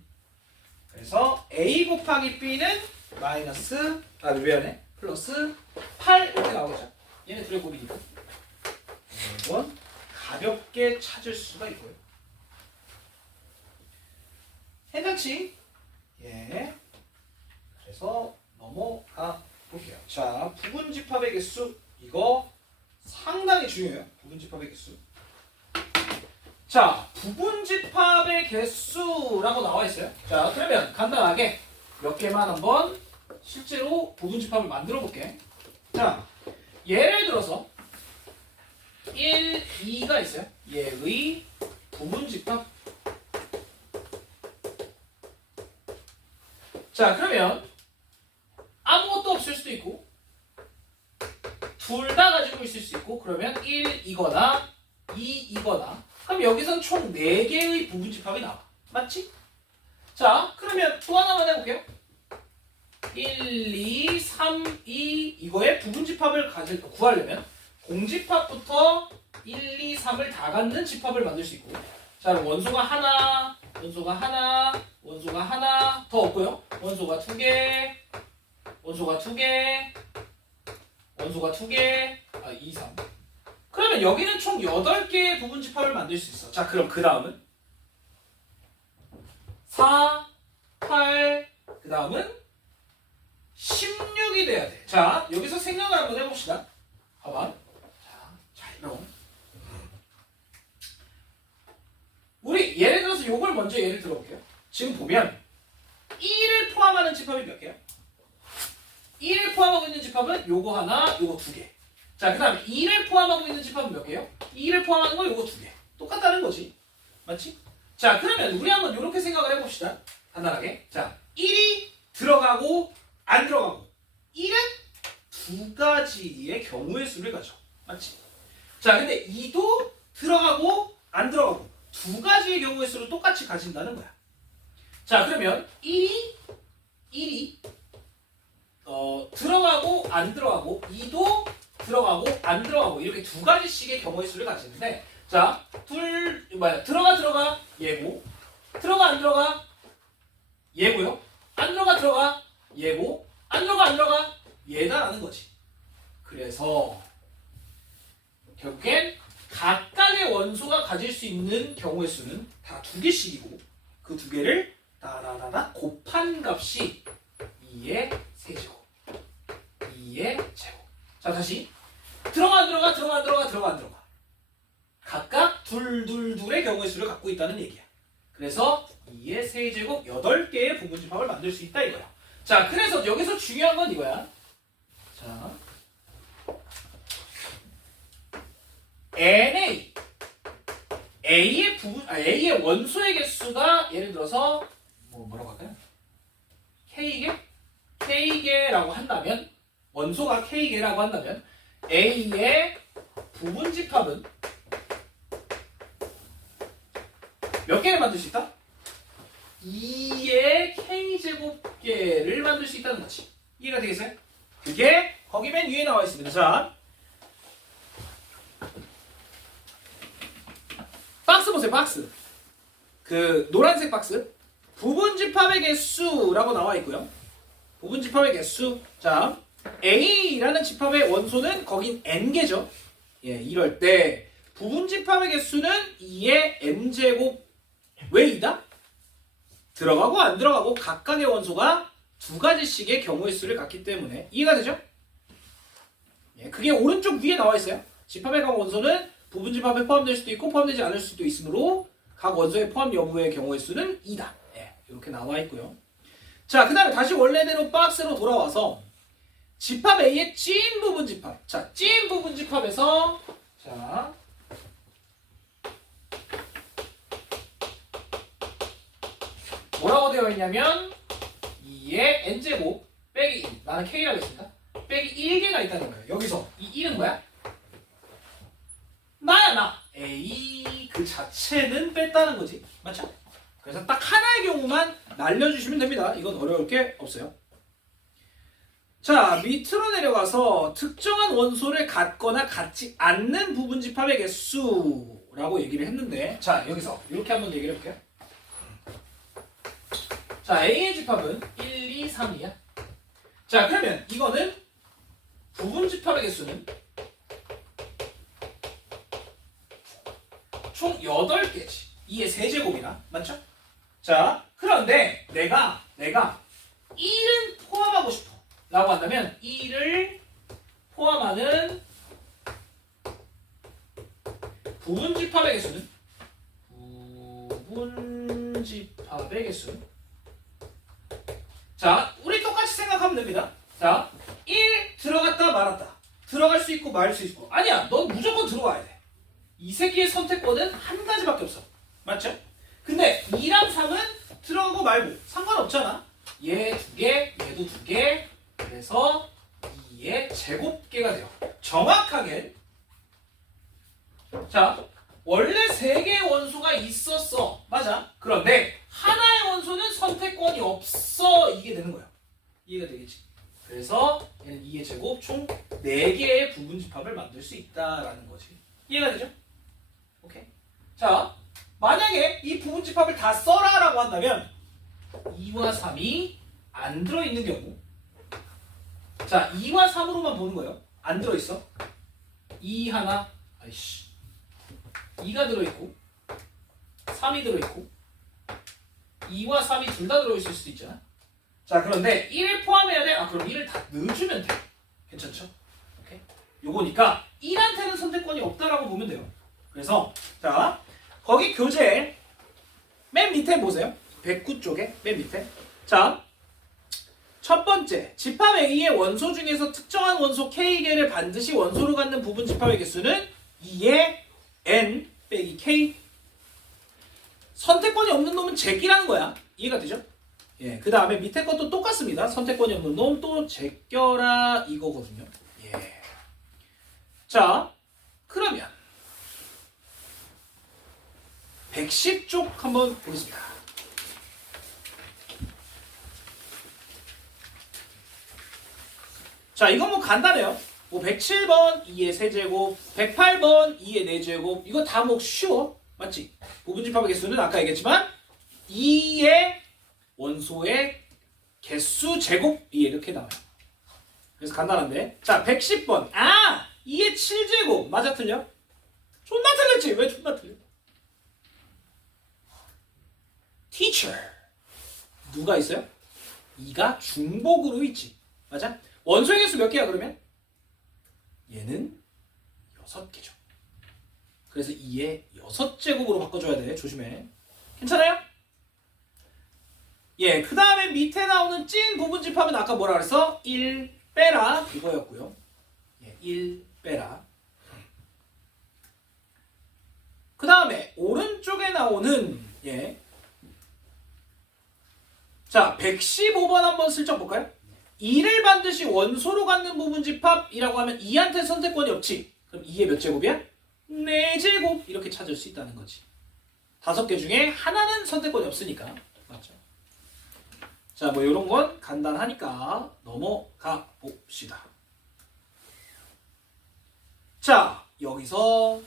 그래서 a 곱하기 b는 마이너스 미안해. 플러스 8 이렇게 나오죠. 얘네 둘의 곱이니까. 이건 가볍게 찾을 수가 있고요. 괜찮지? 예. 그래서 넘어가 볼게요. 자, 부분집합의 개수 이거 상당히 중요해요. 부분집합의 개수. 자, 부분집합의 개수라고 나와 있어요. 자, 그러면 간단하게 몇 개만 한번 실제로 부분집합을 만들어 볼게. 자, 예를 들어서 1, 2가 있어요. 얘의 부분집합. 자, 그러면 아무것도 없을 수도 있고 둘 다 가지고 있을 수 있고 그러면 1이거나 2이거나 그럼 여기선 총 4개의 부분집합이 나와. 맞지? 자, 그러면 또 하나만 해볼게요. 1, 2, 3, 2 이거의 부분집합을 구하려면 공집합부터 1, 2, 3을 다 갖는 집합을 만들 수 있고 자, 원소가 하나, 원소가 하나, 원소가 하나 더 없고요. 원소가 2개, 원소가 2개, 원소가 2개, 2, 3. 그러면 여기는 총 8개의 부분집합을 만들 수 있어. 자, 그럼 그 다음은 4, 8, 그 다음은 16이 돼야 돼. 자, 여기서 생각을 한번 해봅시다. 봐봐. 자, 이런. 우리 예를 들어서 요걸 먼저 예를 들어볼게요. 지금 보면 2를 포함하는 집합이 몇 개야? 2를 포함하고 있는 집합은 요거 하나, 요거 2개. 자, 그 다음에 2를 포함하고 있는 집합은 몇 개요? 2를 포함하는 거 요거 2개. 똑같다는 거지. 맞지? 자, 그러면 우리 한번 이렇게 생각을 해봅시다. 간단하게. 자, 1이 들어가고 안 들어가고 1은 두 가지의 경우의 수를 가져. 맞지? 자, 근데 2도 들어가고 안 들어가고 두 가지의 경우의 수를 똑같이 가진다는 거야. 자, 그러면 1이 들어가고 안 들어가고 2도 들어가고 안 들어가고 이렇게 두 가지씩의 경우의 수를 가지는데 자, 들어가 얘고 들어가 안 들어가 얘고요. 안 들어가 얘고 안 들어가 얘다라는 거지. 그래서 결국엔 각각의 원소가 가질 수 있는 경우의 수는 다 2개씩이고 그 2개를 따라라라 곱한 값이 2의 세제곱 2의 제곱. 자, 다시 들어가 안 들어가 각각 둘의 경우의 수를 갖고 있다는 얘기야. 그래서 2의 세제곱 8개의 부분집합을 만들 수 있다 이거야. 자, 그래서 여기서 중요한 건 이거야. 자, A의 원소의 개수가 예를 들어서 뭐라고 할까요? K개라고 한다면 원소가 K개라고 한다면 A의 부분집합은 몇 개를 만들 수 있다? 2의 K제곱개를 만들 수 있다는 거지. 이해가 되겠어요? 그게 거기 맨 위에 나와 있습니다. 자, 박스 보세요. 박스. 그 노란색 박스. 부분집합의 개수라고 나와 있고요. 부분집합의 개수. 자, A라는 집합의 원소는 거긴 N개죠. 예, 이럴 때 부분집합의 개수는 2의 N제곱. 왜 2다? 들어가고 안 들어가고 각각의 원소가 두 가지씩의 경우의 수를 갖기 때문에. 이해가 되죠? 예, 그게 오른쪽 위에 나와 있어요. 집합의 각 원소는 부분집합에 포함될 수도 있고 포함되지 않을 수도 있으므로 각 원소의 포함 여부의 경우의 수는 2다. 예, 이렇게 나와 있고요. 자, 그 다음에 다시 원래대로 박스로 돌아와서 집합 A의 찐 부분집합. 자, 찐 부분집합에서 자, 뭐라고 되어 있냐면 2의 n제곱 빼기 1. 나는 K라고 했습니다. 빼기 1개가 있다는 거예요. 여기서 이 1은 뭐야? 나야 나. A 그 자체는 뺐다는 거지. 맞죠? 그래서 딱 하나의 경우 정도만 날려주시면 됩니다. 이건 어려울 게 없어요. 자, 밑으로 내려가서 특정한 원소를 갖거나 갖지 않는 부분집합의 개수라고 얘기를 했는데, 자, 여기서 이렇게 한번 얘기를 해볼게요. 자, A의 집합은 1, 2, 3이야. 자, 그러면 이거는 부분집합의 개수는 총 8개지. 2의 세제곱이나, 맞죠? 자, 그런데 내가 1은 포함하고 싶어 라고 한다면 1을 포함하는 부분집합의 개수는 자, 우리 똑같이 생각하면 됩니다. 자, 1 들어갔다 말았다. 들어갈 수 있고 말 수 있고. 아니야, 넌 무조건 들어와야 돼. 이 세 개의 선택권은 한 가지밖에 없어. 맞죠? 근데 2랑 3은 들어가고 말고 상관없잖아. 얘 2개, 얘도 2개. 그래서 2의 제곱계가 돼요. 정확하게. 자, 원래 3개의 원소가 있었어. 맞아. 그런데 하나의 원소는 선택권이 없어. 이게 되는 거야. 이해가 되겠지? 그래서 얘는 2의 제곱 총 4개의 부분집합을 만들 수 있다라는 거지. 이해가 되죠? 오케이. 자, 만약에 이 부분집합을 다 써라 라고 한다면 2와 3이 안 들어있는 경우, 자, 2와 3으로만 보는 거예요. 안 들어있어. 2 하나, 아이씨. 2가 들어있고 3이 들어있고 2와 3이 둘 다 들어있을 수도 있잖아. 자, 그런데 1을 포함해야 돼? 아, 그럼 1을 다 넣어주면 돼. 괜찮죠? 오케이. 요거니까 1한테는 선택권이 없다라고 보면 돼요. 그래서 자, 거기 교재 맨 밑에 보세요. 109 쪽에 맨 밑에. 자, 첫 번째, 집합 A의 원소 중에서 특정한 원소 K개를 반드시 원소로 갖는 부분 집합의 개수는 2의 N 빼기 K. 선택권이 없는 놈은 제끼라는 거야. 이해가 되죠? 예, 그 다음에 밑에 것도 똑같습니다. 선택권이 없는 놈 또 제껴라 이거거든요. 예. 자, 그러면 110쪽 한번 보겠습니다. 자, 이건 뭐 간단해요. 뭐 107번 2의 세제곱, 108번 2의 4제곱, 이거 다 뭐 쉬워. 맞지? 부분집합의 개수는 아까 얘기했지만 2의 원소의 개수 제곱 이렇게 나와요. 그래서 간단한데. 자, 110번. 아! 2의 7제곱. 맞아 틀려? 존나 틀렸지? 왜 존나 틀려? teacher. 누가 있어요? 2가 중복으로 있지. 맞아? 원소의 개수 몇 개야 그러면? 얘는 6개죠. 그래서 2의 6제곱으로 바꿔줘야 돼. 조심해. 괜찮아요? 예, 그 다음에 밑에 나오는 찐 부분집합은 아까 뭐라 그랬어? 1 빼라 이거였고요. 예, 1 빼라. 그 다음에 오른쪽에 나오는 예, 자, 115번 한번 슬쩍 볼까요? 2를 반드시 원소로 갖는 부분집합이라고 하면 2한테 선택권이 없지. 그럼 2의 몇 제곱이야? 4제곱 이렇게 찾을 수 있다는 거지. 5개 중에 하나는 선택권이 없으니까. 맞죠? 자, 뭐 이런 건 간단하니까 넘어가 봅시다. 자, 여기서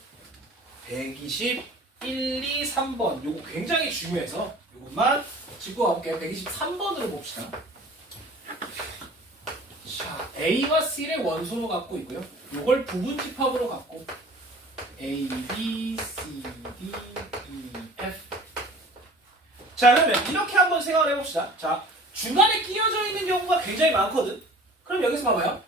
121, 2, 3번 요거 굉장히 중요해서 요것만 짚고 가볼게요. 123번으로 봅시다. 자, A와 C를 원소로 갖고 있고요. 요걸 부분집합으로 갖고 A, B, C, D, E, F. 자, 그러면 이렇게 한번 생각을 해봅시다. 자, 중간에 끼어져 있는 경우가 굉장히 많거든. 그럼 여기서 봐봐요.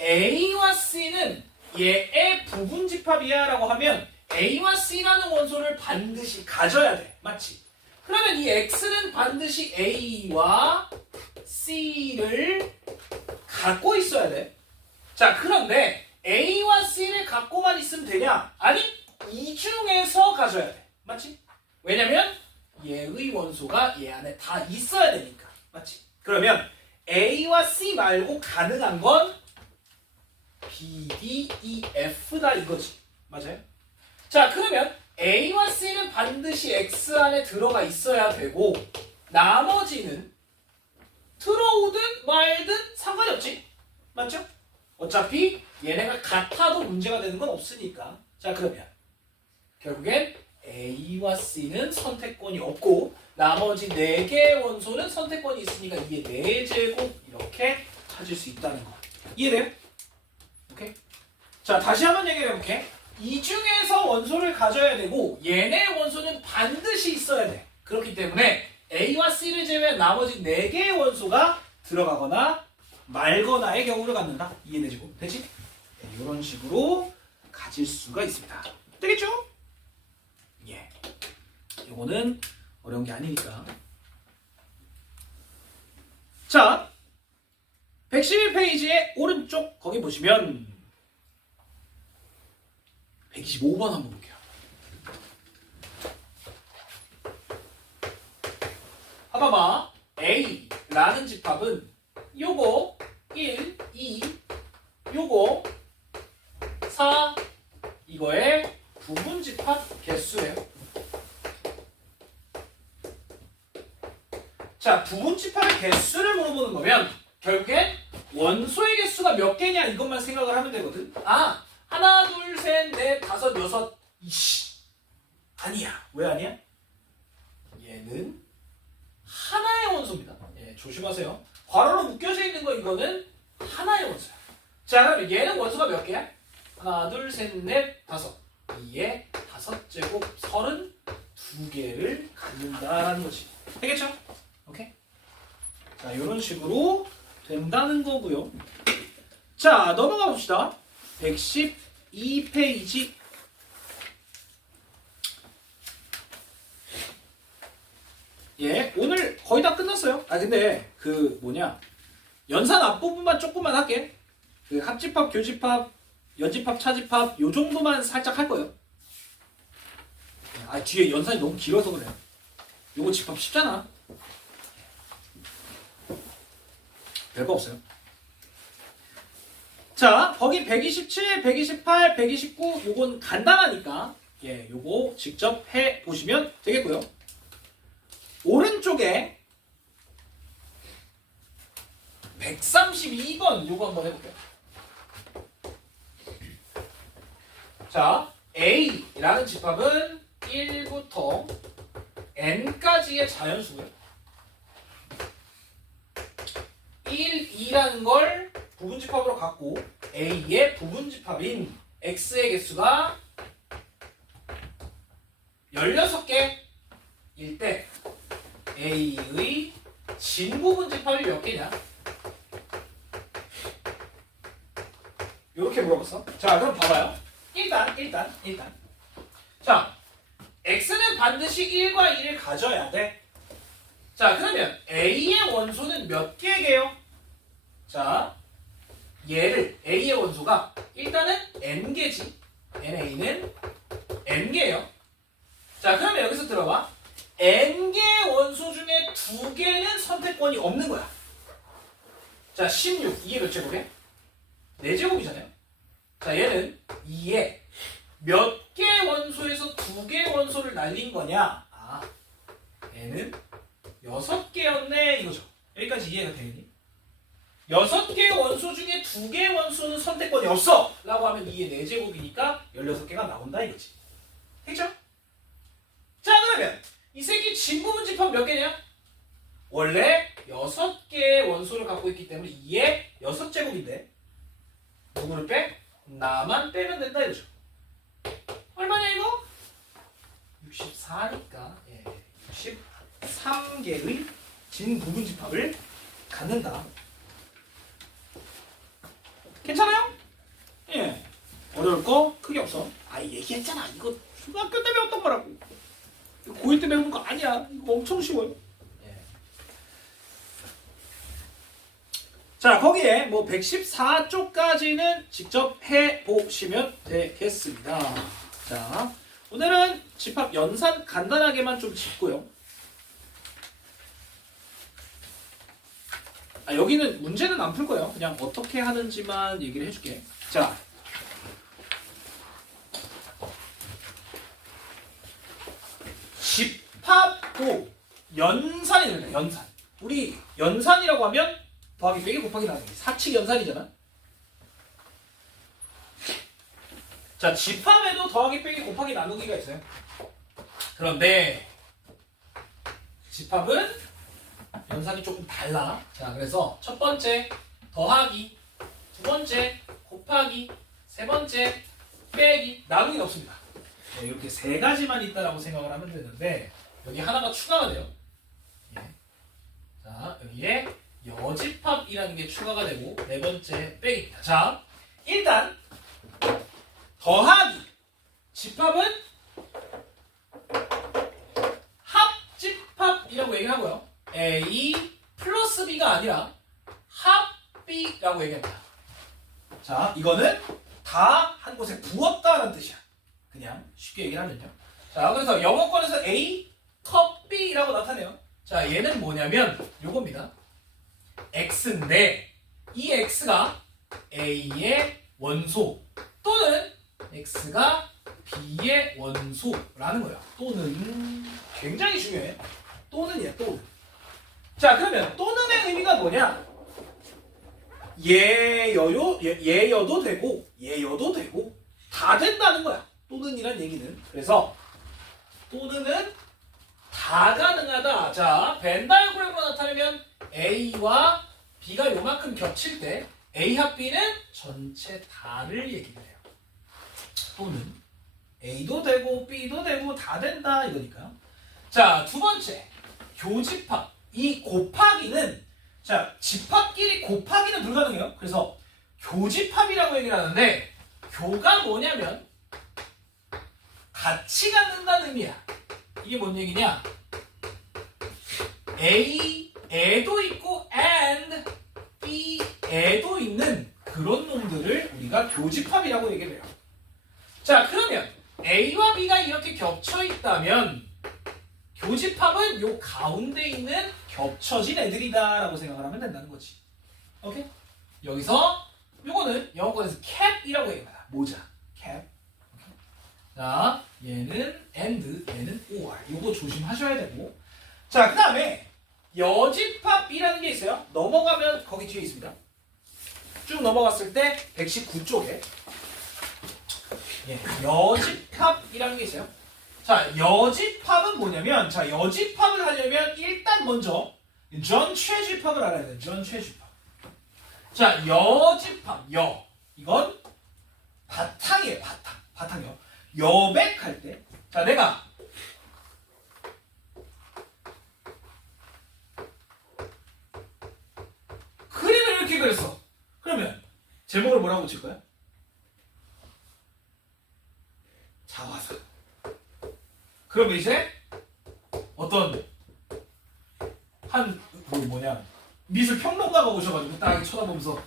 A와 C는 얘의 부분집합이야 라고 하면 A와 C라는 원소를 반드시 가져야 돼. 맞지? 그러면 이 X는 반드시 A와 C를 갖고 있어야 돼. 자, 그런데 A와 C를 갖고만 있으면 되냐? 아니, 이 중에서 가져야 돼. 맞지? 왜냐면 얘의 원소가 얘 안에 다 있어야 되니까. 맞지? 그러면 A와 C 말고 가능한 건 B, D, E, F다 이거지. 맞아요? 자, 그러면 A와 C는 반드시 X 안에 들어가 있어야 되고 나머지는 들어오든 말든 상관이 없지. 맞죠? 어차피 얘네가 같아도 문제가 되는 건 없으니까. 자, 그러면 결국엔 A와 C는 선택권이 없고 나머지 4개의 원소는 선택권이 있으니까 이게 4제곱 이렇게 찾을 수 있다는 거. 이해돼요? 오케이? 자, 다시 한번 얘기를 해볼게. 이 중에서 원소를 가져야 되고 얘네 원소는 반드시 있어야 돼. 그렇기 때문에 A와 C를 제외한 나머지 4개의 원소가 들어가거나 말거나의 경우를 갖는다. 이해되시고? 되지? 네, 이런 식으로 가질 수가 있습니다. 되겠죠? 예. 이거는 어려운 게 아니니까. 자, 111페이지의 오른쪽 거기 보시면 125번 한번 볼게요. 봐봐. A라는 집합은 요거 1, 2, 요거 4 이거의 부분집합 개수예요. 자, 부분집합의 개수를 물어보는 거면 결국엔 원소의 개수가 몇 개냐 이것만 생각을 하면 되거든. 아, 하나, 둘, 셋, 넷, 다섯, 여섯. 이씨. 아니야. 왜 아니야? 얘는 하나의 원소입니다. 예, 조심하세요. 괄호로 묶여져 있는 거 이거는 하나의 원소야. 자, 그러면 얘는 원소가 몇 개야? 하나, 둘, 셋, 넷, 다섯. 2에 5제곱 32개를 갖는다는 거지. 되겠죠? 오케이? 자, 이런 식으로 된다는 거고요. 자, 넘어가 봅시다. 112페이지. 예, 오늘 거의 다 끝났어요. 아, 근데 연산 앞부분만 조금만 할게. 그 합집합, 교집합, 연집합, 차집합 요 정도만 살짝 할 거예요. 아, 뒤에 연산이 너무 길어서 그래. 요거 집합 쉽잖아. 별거 없어요. 자, 거기 127, 128, 129 요건 간단하니까 예, 요거 직접 해 보시면 되겠고요. 오른쪽에 132번 요거 한번 해볼게요. 자, A라는 집합은 1부터 n까지의 자연수고요. 1, 2라는 걸 부분집합으로 갖고 A의 부분집합인 X의 개수가 16개일 때 A의 진부분집합이 몇 개냐? 이렇게 물어봤어. 자, 그럼 봐봐요. 일단. 자, X는 반드시 1과 2를 가져야 돼. 자, 그러면 A의 원소는 몇 개게요? 자, 얘를 A의 원소가 일단은 n개지. NA는 n개예요. 자, 그러면 여기서 들어봐. n개의 원소 중에 2개는 선택권이 없는 거야. 자, 16. 이게 몇 제곱이야? 4제곱이잖아요. 자, 얘는 2에 몇 개의 원소에서 2개의 원소를 날린 거냐? 아, 얘는 6개였네 이거죠. 여기까지 이해가 되니? 6개의 원소 중에 2개의 원소는 선택권이 없어! 라고 하면 2의 4제곱이니까 16개가 나온다 이거지. 됐죠? 자, 그러면 이 새끼 진부분집합 몇 개냐? 원래 6개의 원소를 갖고 있기 때문에 2의 6제곱인데 누구를 빼? 나만 빼면 된다 이거죠. 얼마냐 이거? 64니까 63개의 진부분집합을 갖는다. 괜찮아요? 예. 어려울 거 크게 없어. 아, 얘기했잖아. 이거 중학교 때 배웠던 거라고. 고1 때 배우는 거 아니야. 이거 엄청 쉬워요. 예. 자, 거기에 뭐 114쪽까지는 직접 해보시면 되겠습니다. 자, 오늘은 집합 연산 간단하게만 좀 짚고요. 아, 여기는 문제는 안 풀 거예요. 그냥 어떻게 하는지만 얘기를 해줄게. 자, 집합도 연산이 됩니다. 연산. 우리 연산이라고 하면 더하기 빼기 곱하기 나누기. 사칙 연산이잖아. 자, 집합에도 더하기 빼기 곱하기 나누기가 있어요. 그런데 집합은 연산이 조금 달라. 자, 그래서 첫 번째 더하기, 두 번째 곱하기, 세 번째 빼기, 나누기는 없습니다. 네, 이렇게 세 가지만 있다라고 생각을 하면 되는데 여기 하나가 추가가 돼요. 예. 자, 여기에 여집합이라는 게 추가가 되고 네 번째 빼기입니다. 자, 일단 더하기 집합은 합집합이라고 얘기하고요. A 플러스 B가 아니라 합B라고 얘기합니다. 자, 이거는 다 한 곳에 부었다는 뜻이야. 그냥 쉽게 얘기를 하면요. 자, 그래서 영어권에서 A 컵 B라고 나타내요. 자, 얘는 뭐냐면 요겁니다. X인데 이 X가 A의 원소 또는 X가 B의 원소라는 거야. 또는 굉장히 중요해. 또는이야, 또는. 자, 그러면 또는의 의미가 뭐냐? 얘여도 되고 얘여도 되고 다 된다는 거야. 또는이란 얘기는. 그래서 또는은 다 가능하다. 자, 벤 다이어그램으로 나타내면 A와 B가 요만큼 겹칠 때 A 합 B는 전체 다를 얘기를 해요. 또는 A도 되고 B도 되고 다 된다 이거니까. 자, 두 번째 교집합. 이 곱하기는 자, 집합끼리 곱하기는 불가능해요. 그래서 교집합이라고 얘기를 하는데 교가 뭐냐면 같이 갖는다는 의미야. 이게 뭔 얘기냐? A에도 있고 and B에도 있는 그런 놈들을 우리가 교집합이라고 얘기를 해요. 자, 그러면 A와 B가 이렇게 겹쳐 있다면 교집합은 요 가운데 있는 겹쳐진 애들이다 라고 생각을 하면 된다는 거지. 오케이? 여기서 요거는 영어권에서 cap이라고 얘기합니다. 모자. cap. 오케이? 자, 얘는 and, 얘는 or. 요거 조심하셔야 되고. 자, 그 다음에 여집합이라는 게 있어요. 넘어가면 거기 뒤에 있습니다. 쭉 넘어갔을 때 119쪽에 예, 여집합이라는 게 있어요. 자, 여집합은 뭐냐면, 자, 여집합을 하려면 일단 먼저 전체집합을 알아야 돼요. 전체집합. 자, 여집합, 이건 바탕이에요. 바탕이요. 여백할 때, 자, 내가 그림을 이렇게 그렸어. 그러면 제목을 뭐라고 붙일 거야? 자화상. 그러면 이제 어떤 미술 평론가가 오셔가지고 딱 쳐다보면서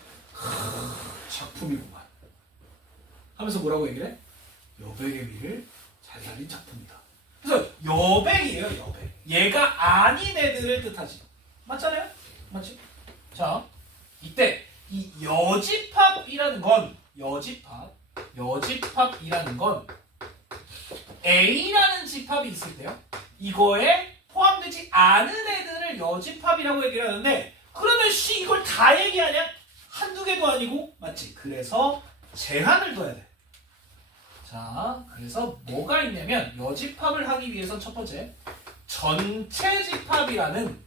작품이구만 하면서 뭐라고 얘기를 해? 여백의 미를 잘 살린 작품이다. 그래서 여백이에요. 여백. 얘가 아닌 애들을 뜻하지. 맞잖아요? 맞지? 자, 이때 이 여집합이라는 건 여집합이라는 건 A라는 집합이 있을 때요. 이거에 포함되지 않은 애들을 여집합이라고 얘기를 하는데 그러면 이걸 다 얘기하냐? 한두 개도 아니고 맞지? 그래서 제한을 둬야 돼. 자, 그래서 뭐가 있냐면 여집합을 하기 위해선 첫 번째 전체 집합이라는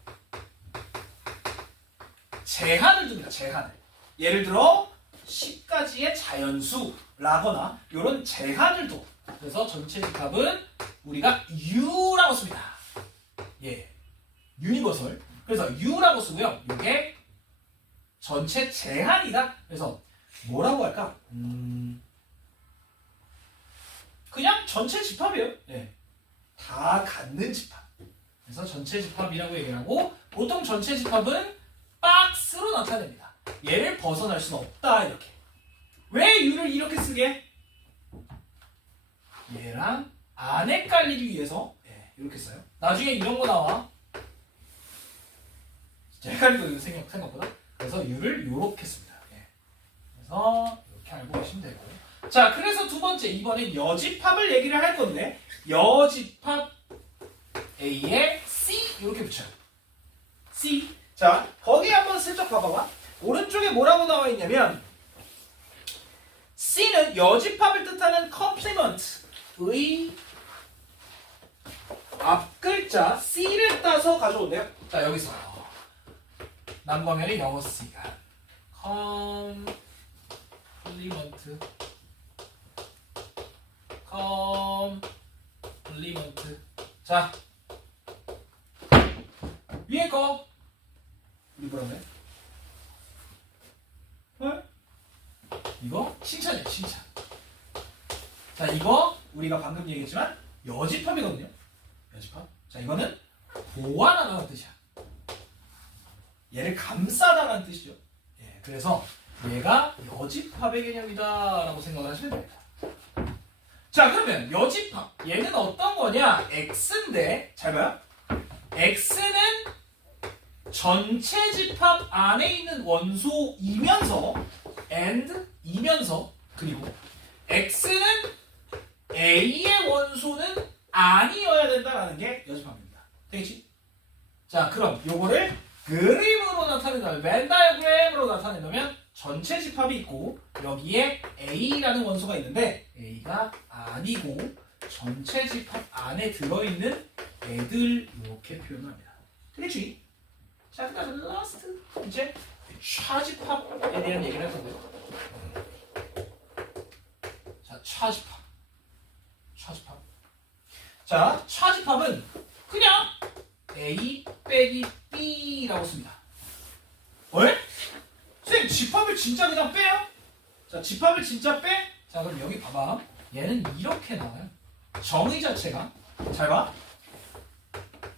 제한을 둡니다. 제한을. 예를 들어 10가지의 자연수라거나 이런 제한을 둬. 그래서 전체 집합은 우리가 U라고 씁니다. 예, 유니버설. 그래서 U라고 쓰고요. 이게 전체 제한이다. 그래서 뭐라고 할까? 그냥 전체 집합이에요. 예, 다 갖는 집합. 그래서 전체 집합이라고 얘기를 하고 보통 전체 집합은 박스로 나타냅니다. 얘를 벗어날 수는 없다. 이렇게. 왜 U를 이렇게 쓰게? 얘랑 안 헷갈리기 위해서 이렇게 써요. 나중에 이런 거 나와. 진짜 헷갈리거든요. 생각보다. 그래서 U를 이렇게 씁니다. 그래서 이렇게 알고 계시면 되고. 자, 그래서 두 번째 이번엔 여집합을 얘기를 할 건데 여집합 A에 C 이렇게 붙여요. C. 자, 거기 한번 슬쩍 봐봐봐. 오른쪽에 뭐라고 나와 있냐면 C는 여집합을 뜻하는 complement의 앞글자 C를 따서 가져온대요. 자, 여기서 남과면이 영어 C가 complement 자, 위에 거 우리 뭐라네? 헐? 이거 칭찬이야, 칭찬. 자, 이거 우리가 방금 얘기했지만 여집합이거든요. 여집합. 자, 이거는 보완하다는 뜻이야. 얘를 감싸다라는 뜻이죠. 예, 그래서 얘가 여집합의 개념이다라고 생각을 하시면 됩니다. 자, 그러면 여집합 얘는 어떤 거냐? x인데 잘 봐요. x는 전체 집합 안에 있는 원소이면서 이면서 그리고 x는 a의 원소는 아니어야 된다라는 게 여집합입니다. 되겠지? 자, 그럼 요거를 그림으로 나타낸다면 벤 다이어그램으로 나타낸다면 전체 집합이 있고 여기에 a라는 원소가 있는데 a가 아니고 전체 집합 안에 들어있는 애들 이렇게 표현합니다. 되겠지? 자, 그다음 라스트 이제 차집합에 대한 얘기를 할 건데요. 자, 차집합. 자, 차집합은 그냥 A 빼기 B라고 씁니다. 왜? 선생님, 집합을 진짜 그냥 빼요? 자, 집합을 진짜 빼? 자, 그럼 여기 봐봐. 얘는 이렇게 나와요. 정의 자체가 잘 봐.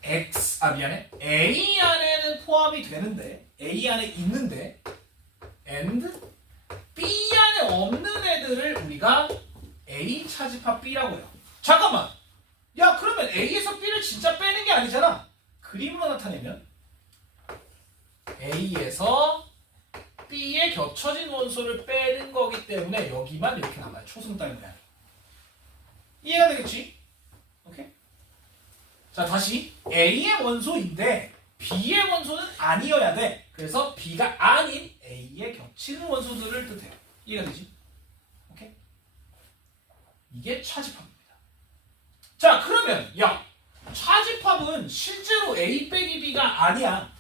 A 안에는 포함이 되는데 A 안에 있는데 and B 안에 없는 애들을 우리가 A 차집합 B라고 해요. 잠깐만. 야, 그러면 A에서 B를 진짜 빼는 게 아니잖아. 그림으로 나타내면 A에서 B에 겹쳐진 원소를 빼는 거기 때문에 여기만 이렇게 남아요. 초승 따위 모양. 이해가 되겠지? 오케이? 자, 다시 A의 원소인데 B의 원소는 아니어야 돼. 그래서 B가 아닌 A에 겹치는 원소들을 뜻해요. 이해가 되지? 오케이? 이게 차집합입니다. 자, 그러면 야, 차집합은 실제로 A 빼기 B가 아니야.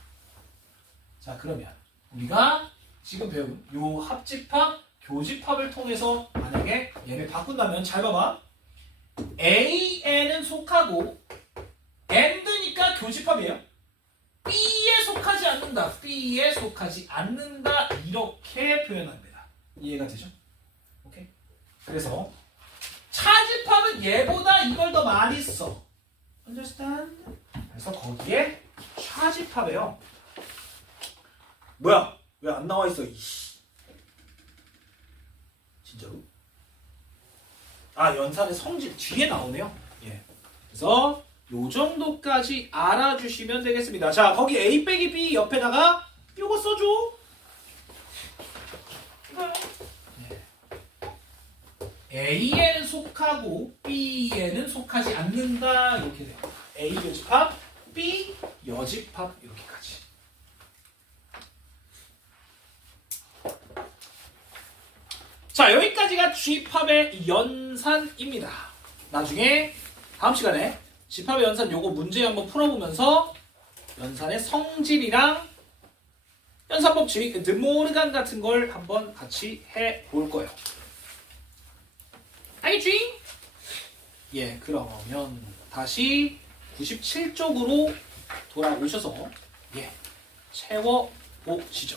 자, 그러면 우리가 지금 배운 요 합집합, 교집합을 통해서 만약에 얘를 바꾼다면 잘 봐봐. A에는 속하고 and니까 교집합이에요. B에 속하지 않는다. B에 속하지 않는다. 이렇게 표현합니다. 이해가 되죠? 오케이? 그래서 차집합은 얘보다 이걸 더 많이 써. Understand? 그래서 거기에 차집합이에요. 뭐야? 왜 안 나와 있어? 이씨. 진짜로? 아, 연산의 성질 뒤에 나오네요. 예. 그래서 요 정도까지 알아주시면 되겠습니다. 자, 거기 A 빼기 B 옆에다가 요거 써줘. 네. A에는 속하고 B에는 속하지 않는다. 이렇게 돼요. A 여집합, B 여집합 이렇게까지. 자, 여기까지가 G팝의 연산입니다. 나중에 다음 시간에 G팝의 연산 요거 문제 한번 풀어보면서 연산의 성질이랑 연산법칙, 드모르간 같은 걸 한번 같이 해볼 거예요. 알겠지? 예, 그러면 다시 97쪽으로 돌아오셔서 예, 채워보시죠.